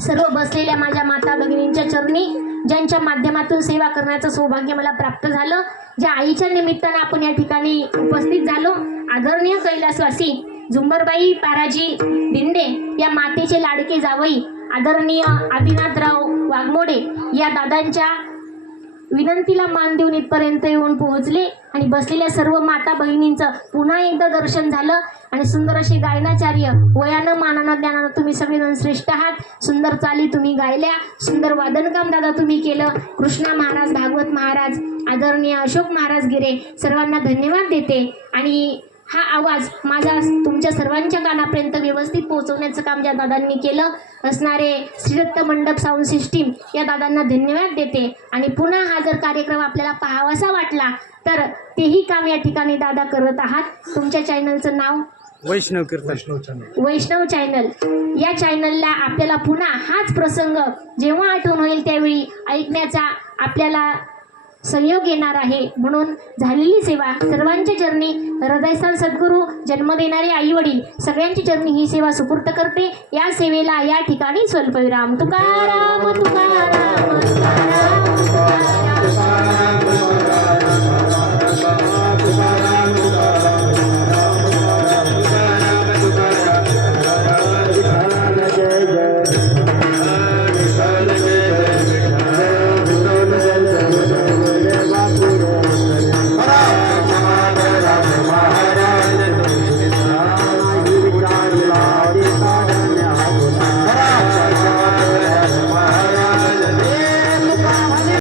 सर्व बसलेल्या माझ्या माता भगिनींच्या चरणी, ज्यांच्या माध्यमातून सेवा करण्याचं सौभाग्य मला प्राप्त झालं, ज्या आईच्या निमित्तानं आपण या ठिकाणी उपस्थित झालो, आदरणीय कैलासवासी झुंबरबाई पाराजी दिंडे या मातेचे लाडके जावई आदरणीय आदिनाथराव वाघमोडे या दादांच्या विनंतीला मान देऊन इथपर्यंत येऊन पोहोचले आणि बसलेल्या सर्व माता बहिणींचं पुन्हा एकदा दर्शन झालं. आणि सुंदर असे गायनाचार्य, वयानं मानानं ज्ञानानं तुम्ही सगळेजण श्रेष्ठ आहात. सुंदर चाली तुम्ही गायल्या, सुंदर वादनकाम दादा तुम्ही केलं. कृष्णा महाराज, भागवत महाराज, आदरणीय अशोक महाराज गिरे, सर्वांना धन्यवाद देते. आणि हा आवाज माझा तुमच्या सर्वांच्या कानापर्यंत व्यवस्थित पोहोचवण्याचं काम ज्या दादांनी केलं, असणारे श्रीदत्त मंडप साऊंड सिस्टीम या दादांना धन्यवाद देते. आणि पुन्हा हा जर कार्यक्रम आपल्याला पाहावासा वाटला तर तेही काम या ठिकाणी दादा करत आहात. तुमच्या चॅनलचं नाव वैष्णव चॅनल. या चॅनलला आपल्याला पुन्हा हाच प्रसंग जेव्हा आठवण होईल त्यावेळी ऐकण्याचा आपल्याला संयोग येणार आहे. म्हणून झालेली सेवा सर्वांच्या चरणी, हृदयस्थान सद्गुरू, जन्म देणारे आई वडील सगळ्यांच्या चरणी ही सेवा सुपूर्त करते. या सेवेला या ठिकाणी स्वल्पविराम. तुकाराम तुकाराम तुकाराम तुकाराम.